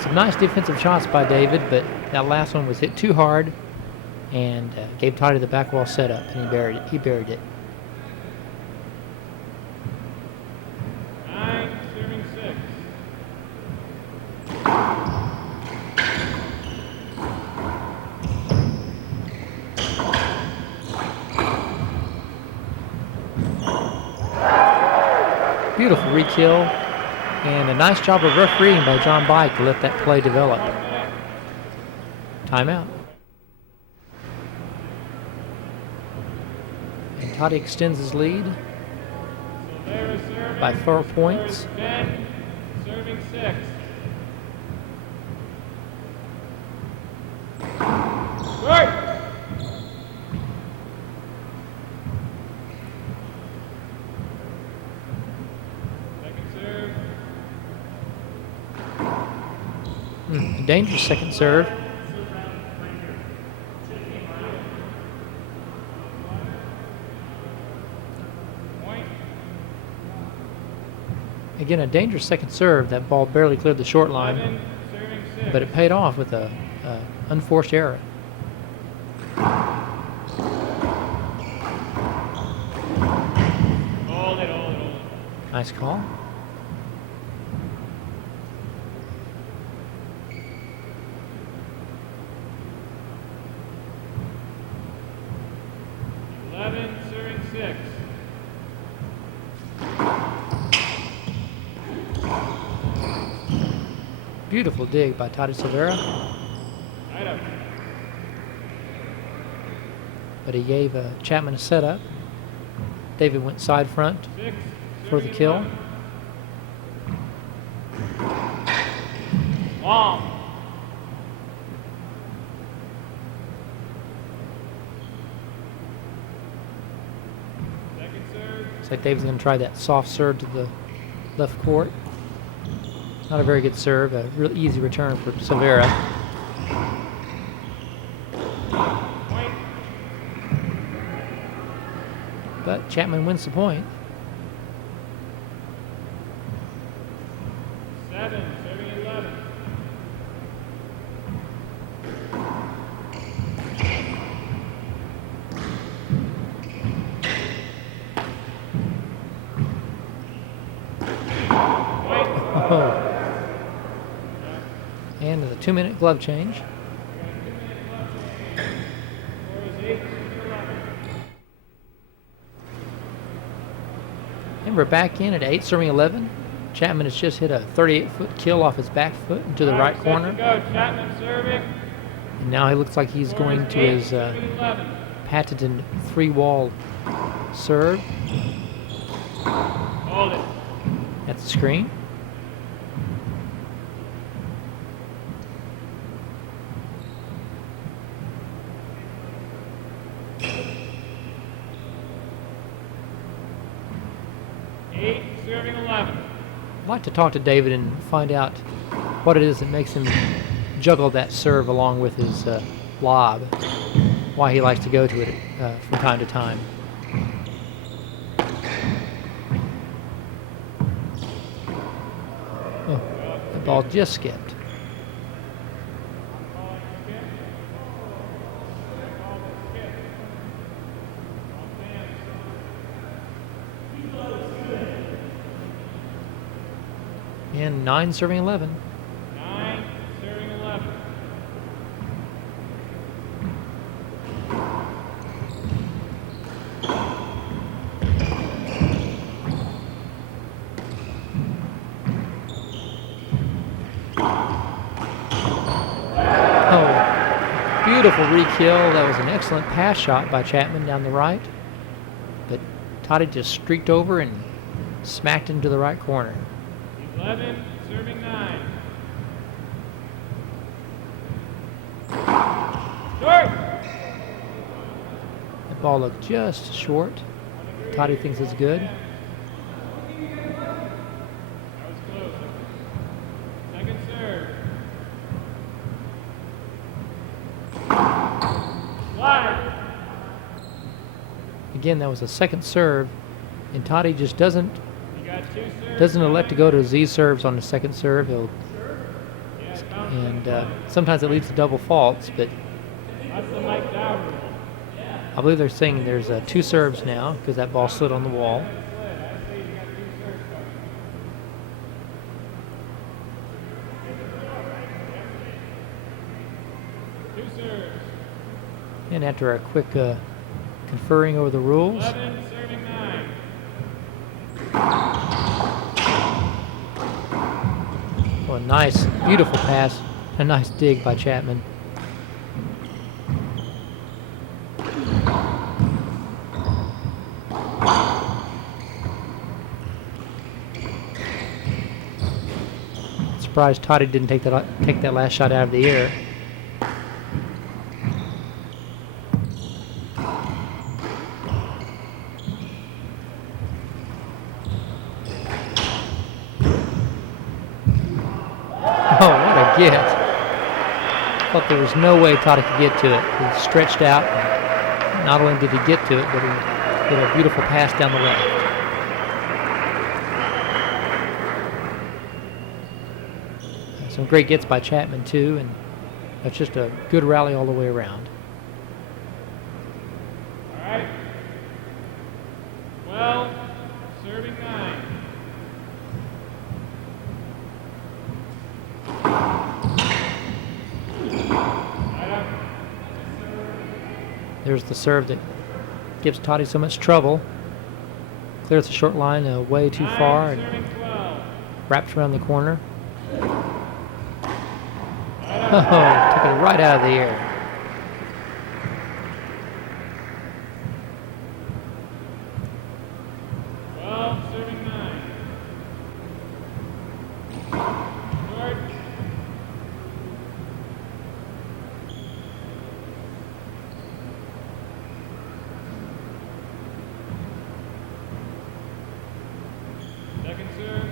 Some nice defensive shots by David, but that last one was hit too hard and gave Toddy the back wall setup, and he buried it. Serving 6. Beautiful re-kill, and a nice job of refereeing by John Bike to let that play develop. Timeout. And Toddy extends his lead by 4 points. 10, serving 6. Good. Second serve. Dangerous second serve. Again, a dangerous second serve. That ball barely cleared the short line, 11, serving 6. but it paid off with a unforced error. Hold it. Nice call. Serving 6. Beautiful dig by Toddy Silveyra, Item. but he gave Chapman a setup. David went side front 6. for the kill. Long. Second serve. Looks like David's going to try that soft serve to the left court. Not a very good serve, a real easy return for Silveyra. Point. But Chapman wins the point. 7, serving 11. Point. Oh. And the 2-minute glove change. Score is 8, serving 11. And we're back in at 8 serving 11. Chapman has just hit a 38-foot kill off his back foot into the right Set corner. to go. Chapman serving. And now he looks like he's Score going is to 8, his serving 11. patented 3-wall serve. Hold it. At the screen. Serving 11. I'd like to talk to David and find out what it is that makes him juggle that serve along with his lob. Why he likes to go to it from time to time. Oh, the ball just skipped. And 9 serving 11. 9, serving 11. beautiful re-kill. That was an excellent pass shot by Chapman down the right. But Toddy just streaked over and smacked into the right corner. 11, serving 9. Short! That ball looked just short. Toddy thinks it's good. That was close. Second serve. Wide. Again, that was a second serve, and Toddy just doesn't You got 2 serves. elect to go to Z serves on the second serve. He'll, Yeah, and sometimes it leads to double faults, but that's the Mike Dow rule. I believe they're saying there's 2 serves now because that ball slid on the wall. I say you got 2 serves coming. 2 serves. And after a quick conferring over the rules, 11, serving 9. oh, a nice, beautiful pass, a nice dig by Chapman. Surprised Toddy didn't take that last shot out of the air. Oh, what a get. Thought there was no way Toddy could get to it. He stretched out. Not only did he get to it, but he did a beautiful pass down the left. Some great gets by Chapman, too, and that's just a good rally all the way around. All right. 12, serving 9. There's the serve that gives Toddy so much trouble. Clears the short line way too far and Serving 12. wraps around the corner. Oh, took it right out of the air. Serving 9. Short. Second serve.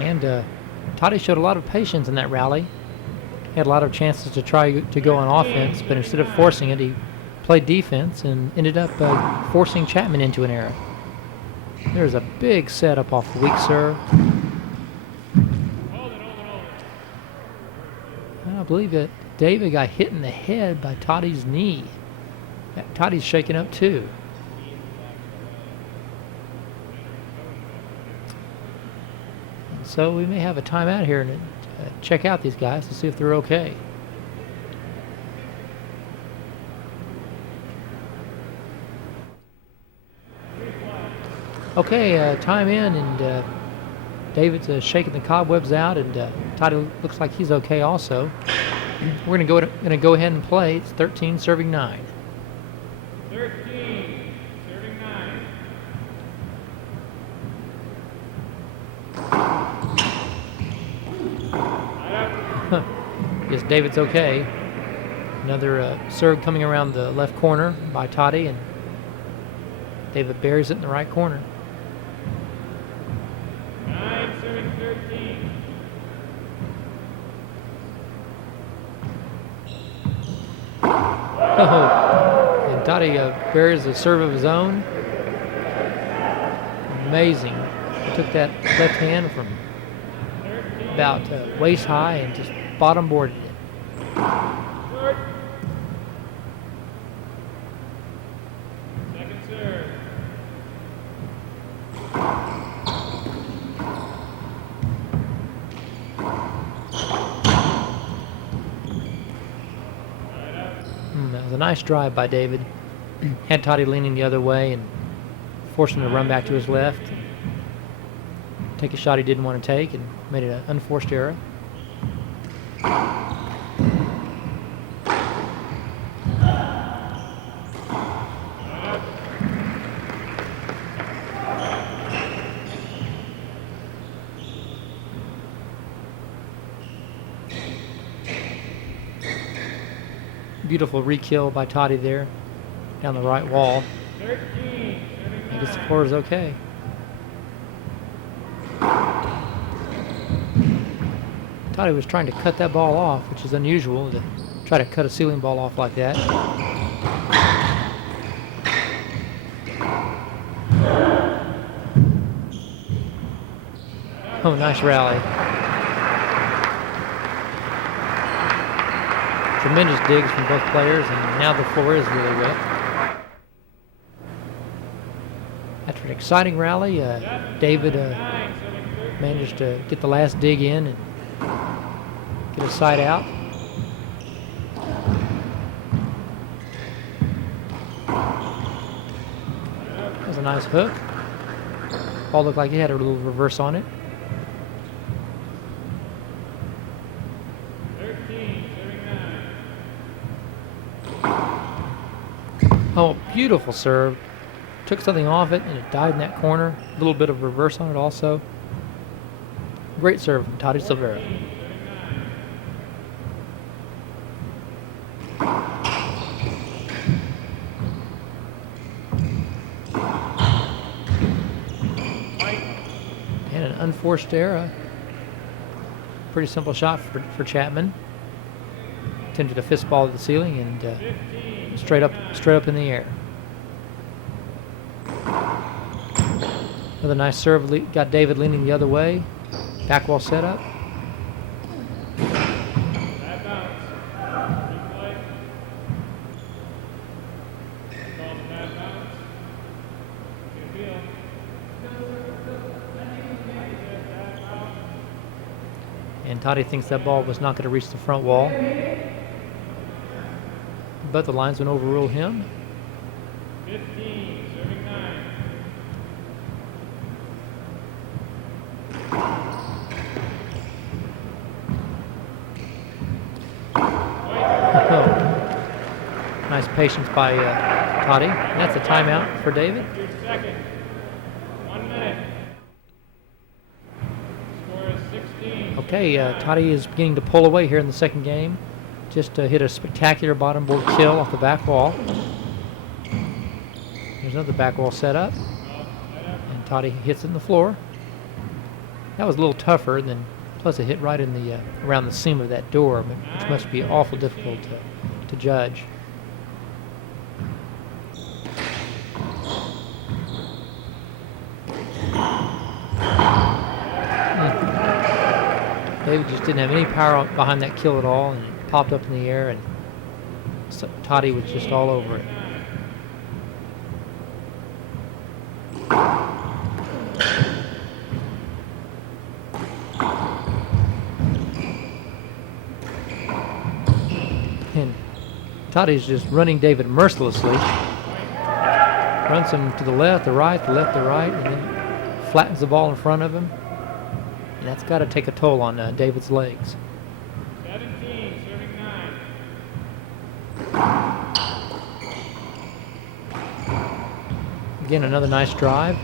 And Toddy showed a lot of patience in that rally. Had a lot of chances to try to go on offense, but instead of forcing it, he played defense and ended up forcing Chapman into an error. There's a big setup off the weak serve. Hold it. I believe that David got hit in the head by Toddy's knee. Toddy's shaken up too. And so we may have a timeout here and check out these guys to see if they're okay. Okay, time in, and David's shaking the cobwebs out, and Toddy looks like he's okay also. We're gonna go ahead and play. It's 13 serving 9. 13, serving 9. Yes, David's okay. Another serve coming around the left corner by Toddy, and David buries it in the right corner. 9, serving 13. Oh, and Toddy buries a serve of his own. Amazing. He took that left hand from about waist high and just bottom boarded it. Short. Second serve. a nice drive by David. Had Toddy leaning the other way and forced him to run back to his left. Take a shot he didn't want to take and made it an unforced error. Beautiful re-kill by Toddy there, down the right wall. 13, I guess the floor is okay. Toddy was trying to cut that ball off, which is unusual to try to cut a ceiling ball off like that. Oh, nice rally. Tremendous digs from both players, and now the floor is really wet. After an exciting rally, David managed to get the last dig in and get a side out. That was a nice hook. Ball looked like it had a little reverse on it. 13, serving 9. Oh, beautiful serve. Took something off it and it died in that corner. A little bit of reverse on it also. Great serve from Toddy Silveyra. And an unforced error. Pretty simple shot for Chapman. Attempted a fist ball to the ceiling and straight up in the air. Another nice serve, got David leaning the other way. Back wall setup. Bad bounce. Replay. Called a bad bounce. Good deal. And Toddy thinks that ball was not going to reach the front wall. But the linesman overruled him. 15, serving 9. Nice patience by Toddy. And that's a timeout for David. Your second. 1 minute. Score is 16. Okay, Toddy is beginning to pull away here in the second game. Just hit a spectacular bottom board kill off the back wall. There's another back wall set up. And Toddy hits it in the floor. That was a little tougher than, plus it hit right in the around the seam of that door, which must be awful difficult to judge. David just didn't have any power behind that kill at all, and it popped up in the air, and Toddy was just all over it. And Toddy's just running David mercilessly. Runs him to the left, the right, the left, the right, and then flattens the ball in front of him. And that's got to take a toll on David's legs. 17, serving 9. Again, another nice drive.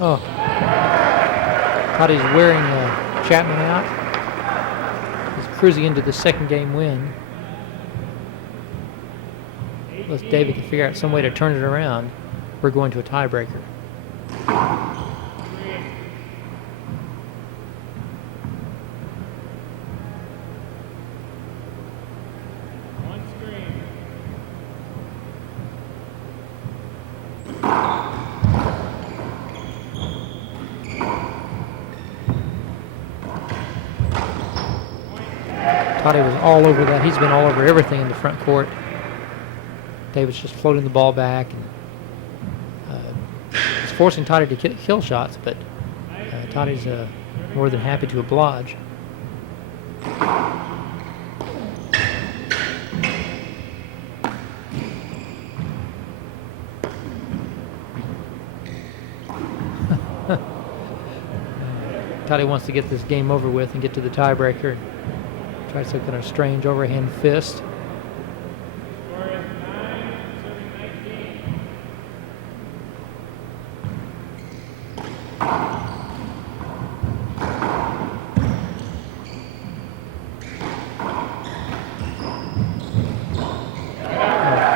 Oh. Toddy's wearing Chapman out. He's cruising into the second game win. Unless David can figure out some way to turn it around, we're going to a tiebreaker. 3. One screen. Toddy was all over that. He's been all over everything in the front court. David's just floating the ball back, and it's forcing Toddy to kill shots, but Toddy's More than happy to oblige. Toddy wants to get this game over with and get to the tiebreaker. Tries some kind of strange overhand fist. Score is 9, serving 19.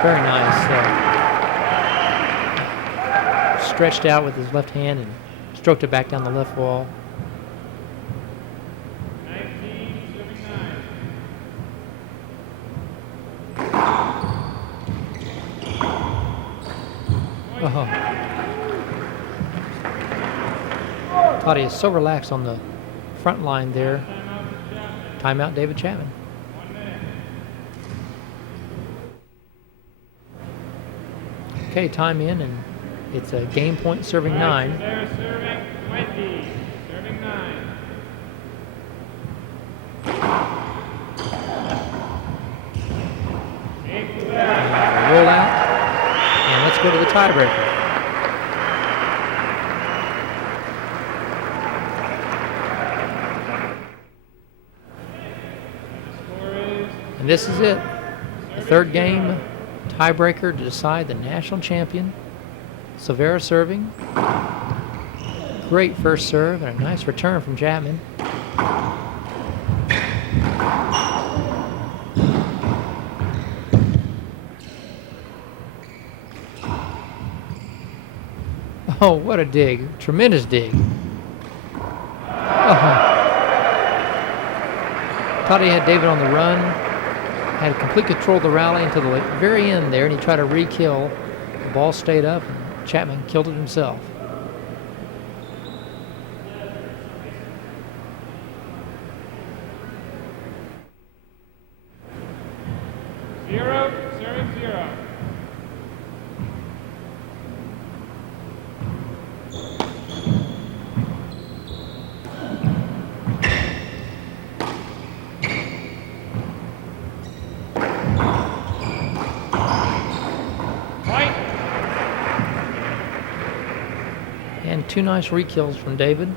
Very nice. Stretched out with his left hand and stroked it back down the left wall. 19, serving 9. Oh. Toddy is so relaxed on the front line there. Timeout, David Chapman. 1 minute. Okay, time in, and it's a game point serving 9. They're serving 20, serving 9. Roll out, and let's go to the tiebreaker. Score is And this is it. The third game tiebreaker to decide the national champion. Silveyra serving. Great first serve and a nice return from Chapman. Oh, what a dig. Tremendous dig. Oh. Thought he had David on the run. Had complete control of the rally until the very end there, and he tried to re-kill. The ball stayed up, and Chapman killed it himself. Zero, serving 0. White. And two nice re-kills from David.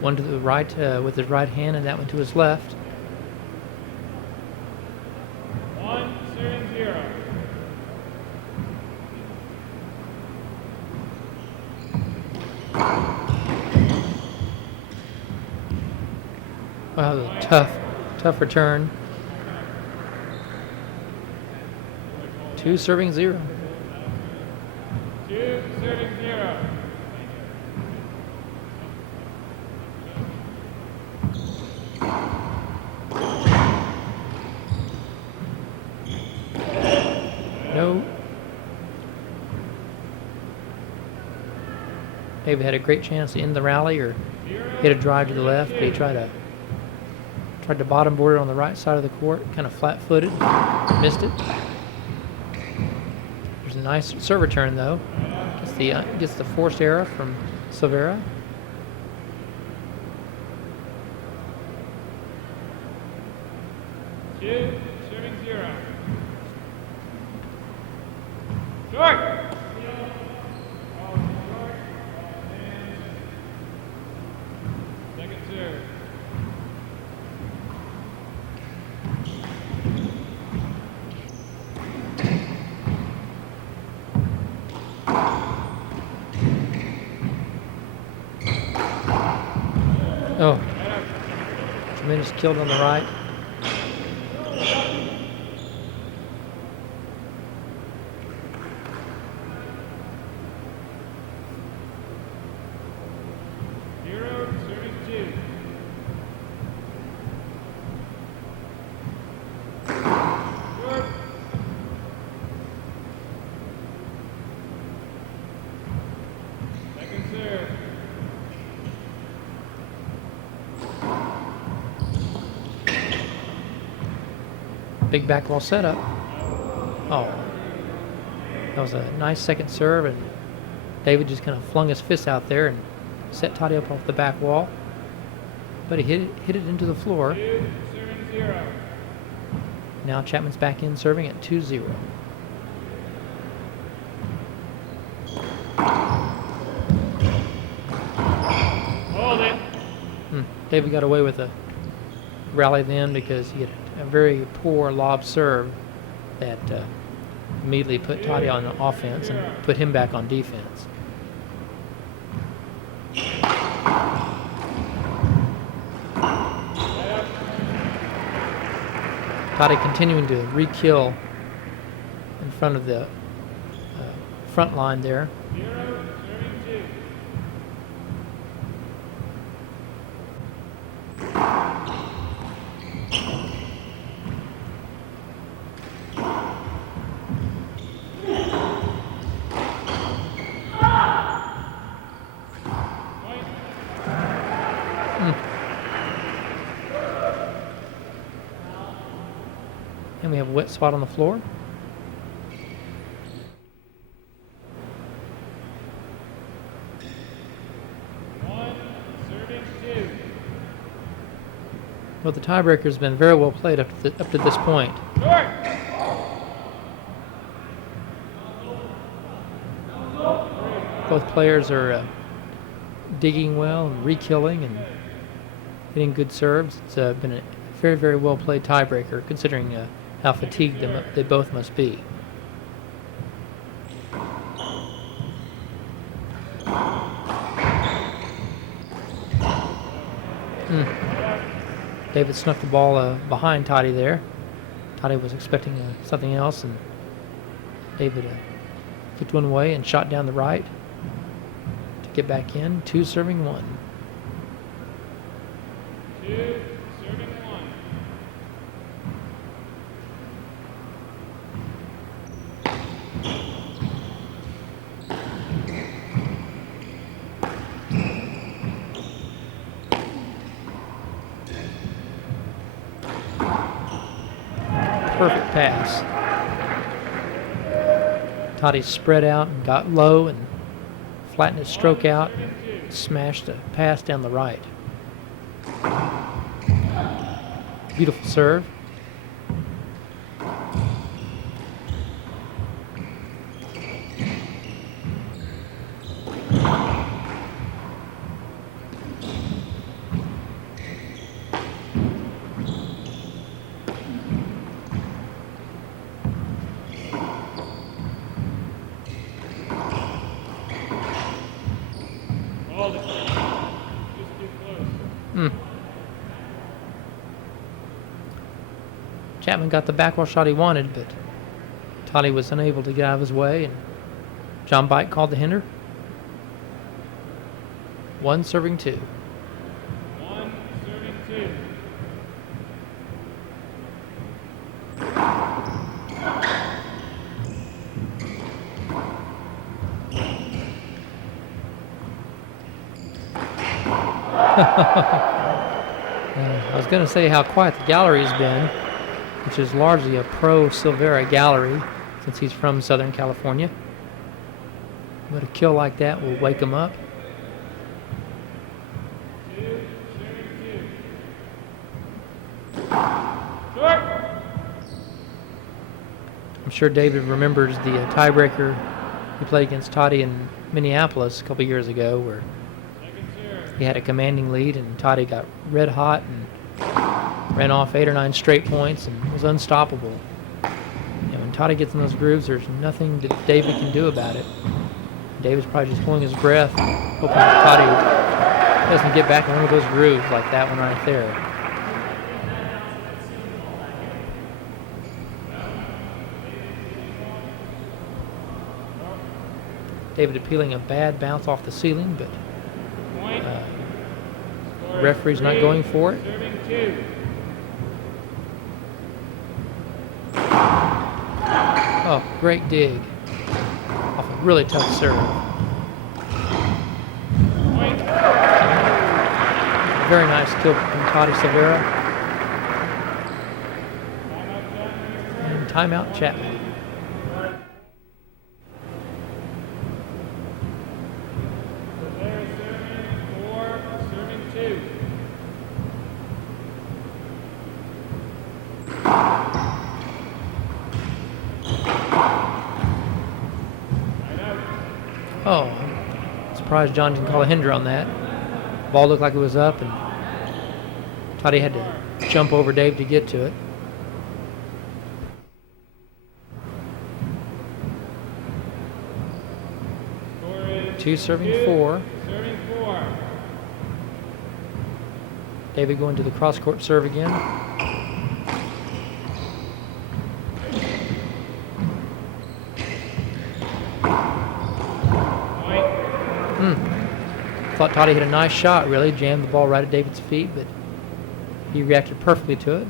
One to the right with his right hand, and that one to his left. 1, serving 0. Wow, that was a tough return. 2 serving 0. 2, serving 0. No. David had a great chance to end the rally or hit a drive to the left, but he tried to bottom board it on the right side of the court, kind of flat-footed, missed it. There's a nice serve return though. Gets the forced error from Silveyra. Two, serving 0. Short. Second serve. Oh, tremendous kill on the right. Zero, serving 2. Short. Second serve. Big back wall setup. Oh, that was a nice second serve, and David just kind of flung his fist out there and set Toddy up off the back wall. but he hit it into the floor. 2, serving 0. Now Chapman's back in serving at 2-0. Hold it. David got away with a rally then because he had a very poor lob serve that immediately put Toddy on the offense and put him back on defense. Toddy continuing to re-kill in front of the front line there. 0, serving 2. And we have a wet spot on the floor. Serving 2. Well, the tiebreaker has been very well played up to this point. Short. Both players are digging well and re-killing and hitting good serves. It's been a very, very well played tiebreaker considering how fatigued they both must be. David snuck the ball behind Toddy there. Toddy was expecting something else, and David kicked one away and shot down the right to get back in. 2 serving 1. 2, serving 1. Perfect pass. Toddy spread out and got low and flattened his stroke out, smashed a pass down the right. Beautiful serve. Hold it. Just too close. Chapman got the backward shot he wanted, but Toddy was unable to get out of his way, and John Bike called the hinder. 1 serving 2. 1, serving 2. I was going to say how quiet the gallery has been, which is largely a pro Silveyra gallery since he's from Southern California. But a kill like that will wake him up. 2, serving 2. Short. I'm sure David remembers the tiebreaker he played against Toddy in Minneapolis a couple years ago, where Second serve. he had a commanding lead and Toddy got red hot and ran off 8 or 9 straight points and was unstoppable. And when Toddy gets in those grooves, there's nothing that David can do about it. David's probably just holding his breath, hoping that Toddy doesn't get back in one of those grooves like that one right there. David appealing a bad bounce off the ceiling, but Point. the referee's not going for it. Serving 2. Oh, great dig. Off a really tough serve. Point. Very nice kill from Toddy Silveyra. And timeout Chapman. Silveyra serving 4, serving 2. surprised John didn't call a hinder on that. Ball looked like it was up, and Toddy had to jump over Dave to get to it. Two serving 4. Serving 4. David going to the cross-court serve again. Thought Toddy hit a nice shot, really. Jammed the ball right at David's feet, but he reacted perfectly to it.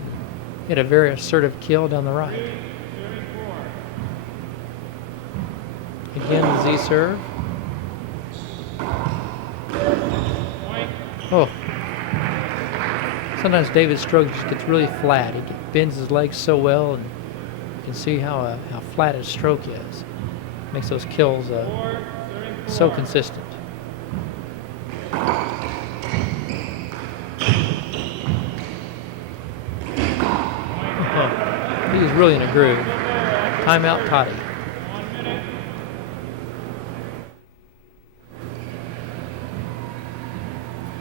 He had a very assertive kill down the right. Serving 4. Again, the Z serve. Point. Oh. Sometimes David's stroke just gets really flat. He bends his legs so well, and you can see how flat his stroke is. Makes those kills 4. Serving 4. so consistent. He was really in a groove. Timeout, Toddy. 1 minute.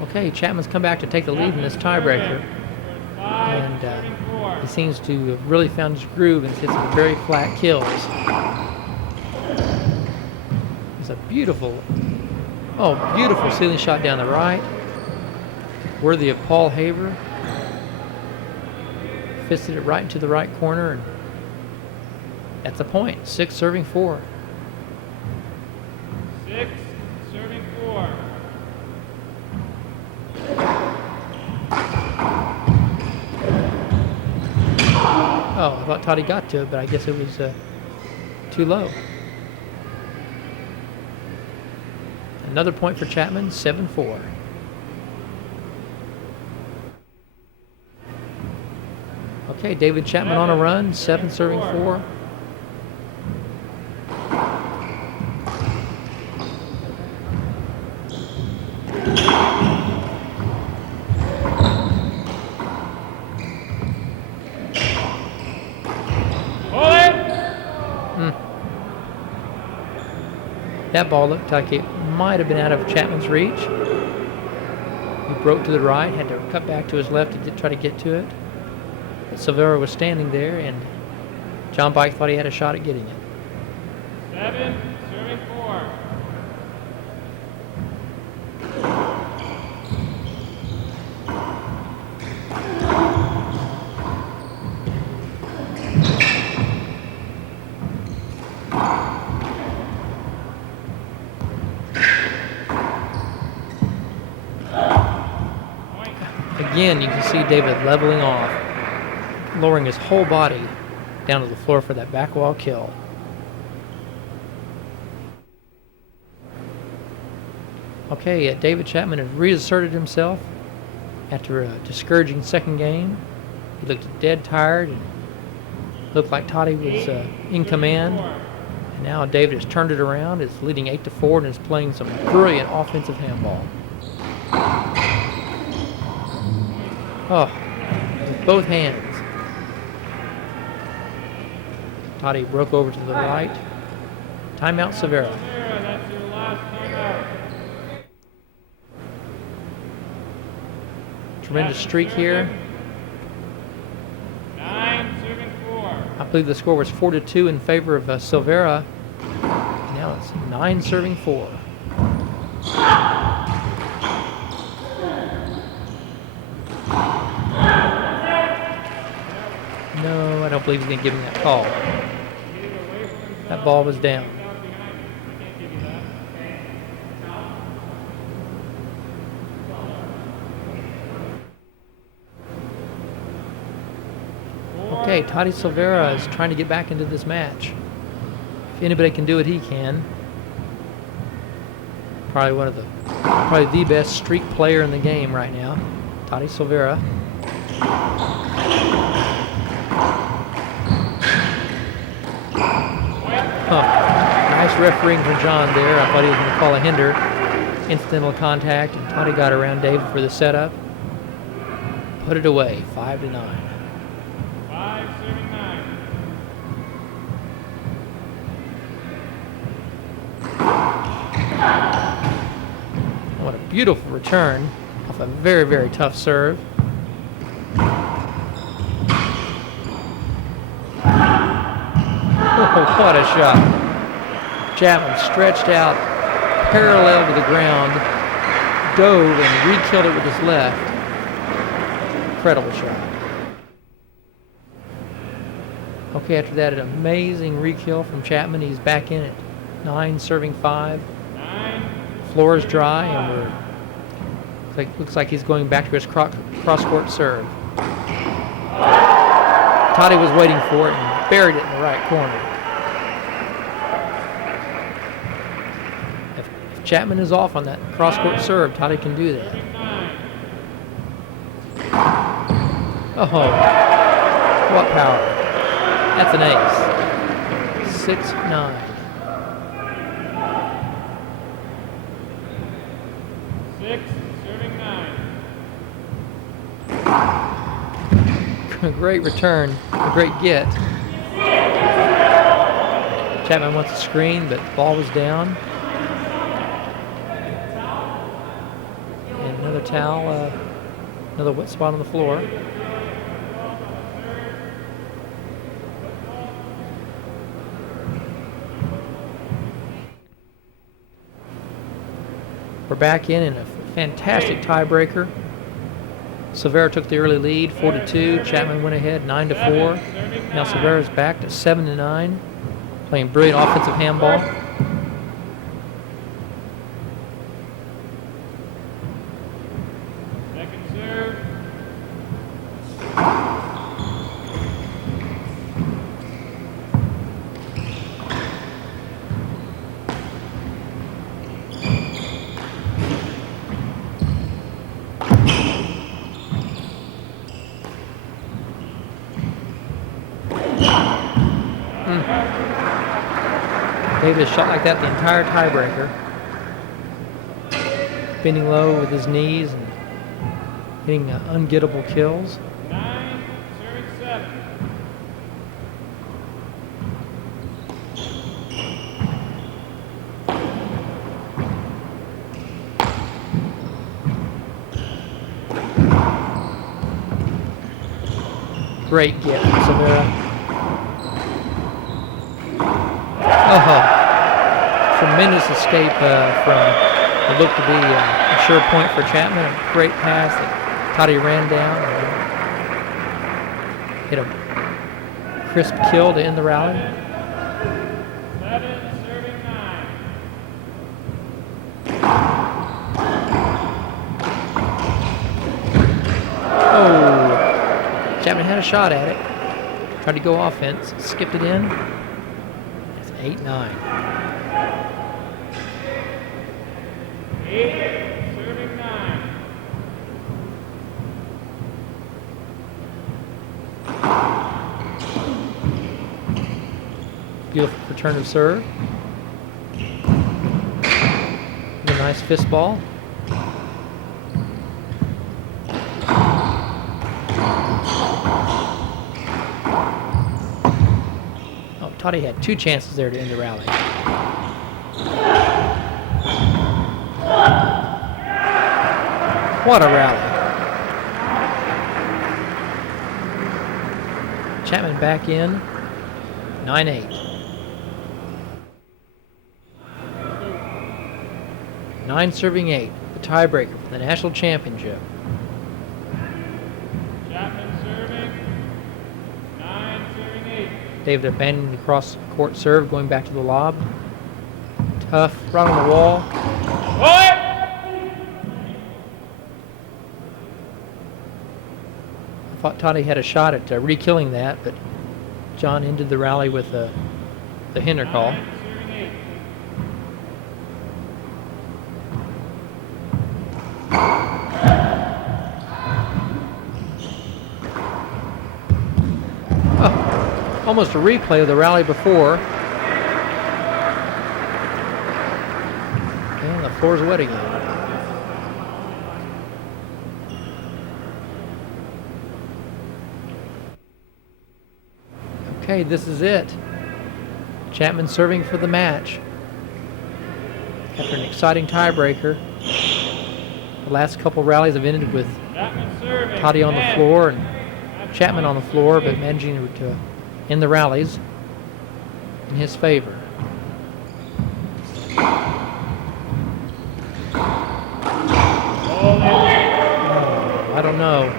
Okay, Chapman's come back to take the lead in this tiebreaker. And he seems to have really found his groove and hit some very flat kills. It's a beautiful ceiling shot down the right. Worthy of Paul Haber. Fisted it right into the right corner, and that's a point. 6 serving 4. 6. Serving 4. Oh, I thought Toddy got to it, but I guess it was too low. Another point for Chapman, 7-4. Okay, David Chapman on a run, 7 serving 4. That ball looked like it might have been out of Chapman's reach. He broke to the right, had to cut back to his left to try to get to it. But Silveyra was standing there, and John Bike thought he had a shot at getting it. 7. Serving 4. Again, you can see David leveling off, lowering his whole body down to the floor for that back wall kill. Okay, David Chapman has reasserted himself after a discouraging second game. He looked dead tired and looked like Toddy was in command. And now David has turned it around, is leading 8-4, and is playing some brilliant offensive handball. Oh, with both hands. Toddy broke over to the right. Timeout, Silveyra. That's your last timeout. Tremendous streak here. 9 serving 4. I believe the score was 4-2 in favor of Silveyra. Now it's 9 serving 4. No, I don't believe he's going to give him that call. That ball was down. Okay, Toddy Silveyra is trying to get back into this match. If anybody can do it, he can. Probably the best streak player in the game right now, Toddy Silveyra. Nice refereeing from John there. I thought he was going to call a hinder. Incidental contact, and Toddy got around David for the setup. Put it away, 5-9. 5 serving 9. Beautiful return off a very, very tough serve. Oh, what a shot. Chapman stretched out parallel to the ground, dove and re-killed it with his left. Incredible shot. Okay, after that, an amazing re-kill from Chapman. He's back in at 9, serving 5. Floor is dry, and looks like he's going back to his cross-court serve. Toddy was waiting for it and buried it in the right corner. If Chapman is off on that cross-court serve, Toddy can do that. Oh, what power. That's an ace. 6-9. 6, serving 9. Great return, a great get. Chapman wants a screen, but the ball was down. And another towel, another wet spot on the floor. We're back in a fantastic tiebreaker. Silveyra took the early lead, 4-2. Chapman went ahead, 9-4. Now Silveyra's back to 7-9, playing brilliant offensive handball. Second serve. David has shot like that the entire tiebreaker. Bending low with his knees and hitting ungettable kills. 9, serving 7. Great get from Silveyra. Oh, tremendous escape from what looked to be a sure point for Chapman. A great pass that Toddy ran down and hit a crisp kill to end the rally. 7, serving 9. Oh, Chapman had a shot at it. Tried to go offense, skipped it in. It's 8-9. 8, serving 9. Beautiful return of serve. With a nice fist ball. Oh, Toddy had 2 chances there to end the rally. What a rally. Chapman back in, 9-8. 9 serving 8, the tiebreaker for the national championship. Chapman serving. 9, serving 8. David abandoning the cross-court serve, going back to the lob. Tough, right on the wall. What? I thought Toddy had a shot at re-killing that, but John ended the rally with the hinder call. 9, serving 8. Oh, almost a replay of the rally before. And the floor's wet again. Okay, this is it. Chapman serving for the match. After an exciting tiebreaker, The last couple rallies have ended with Chapman serving. Toddy on the 10. floor and Chapman on the floor, but managing to end the rallies in his favor. I don't know.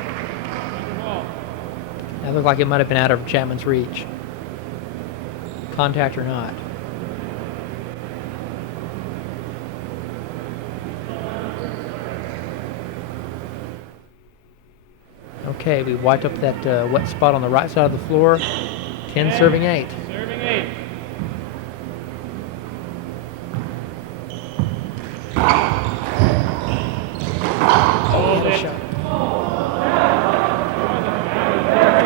That looked like it might have been out of Chapman's reach. Contact or not. Okay, we wiped up that wet spot on the right side of the floor. 10 serving 8. Serving 8.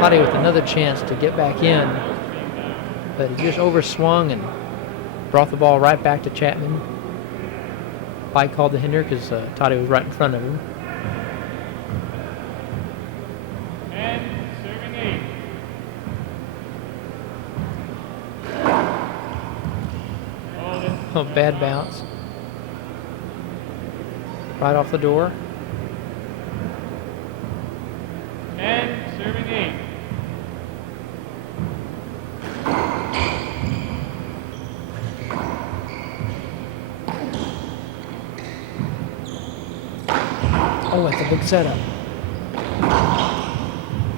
Toddy with another chance to get back in, but he just overswung and brought the ball right back to Chapman. Bike called the hinder because Toddy was right in front of him. And serving 8. Oh, bad bounce. Right off the door. And serving 8. Oh, that's a big setup.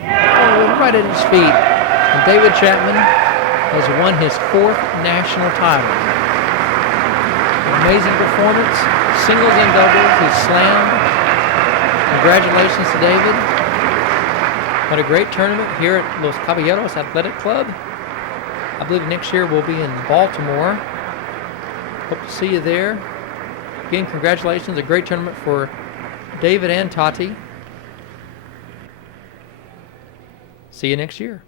Oh, right at his feet. And David Chapman has won his 4th national title. An amazing performance. Singles and doubles. He slammed. Congratulations to David. Had a great tournament here at Los Caballeros Athletic Club. I believe next year we'll be in Baltimore. Hope to see you there. Again, congratulations. A great tournament for David and Tati. See you next year.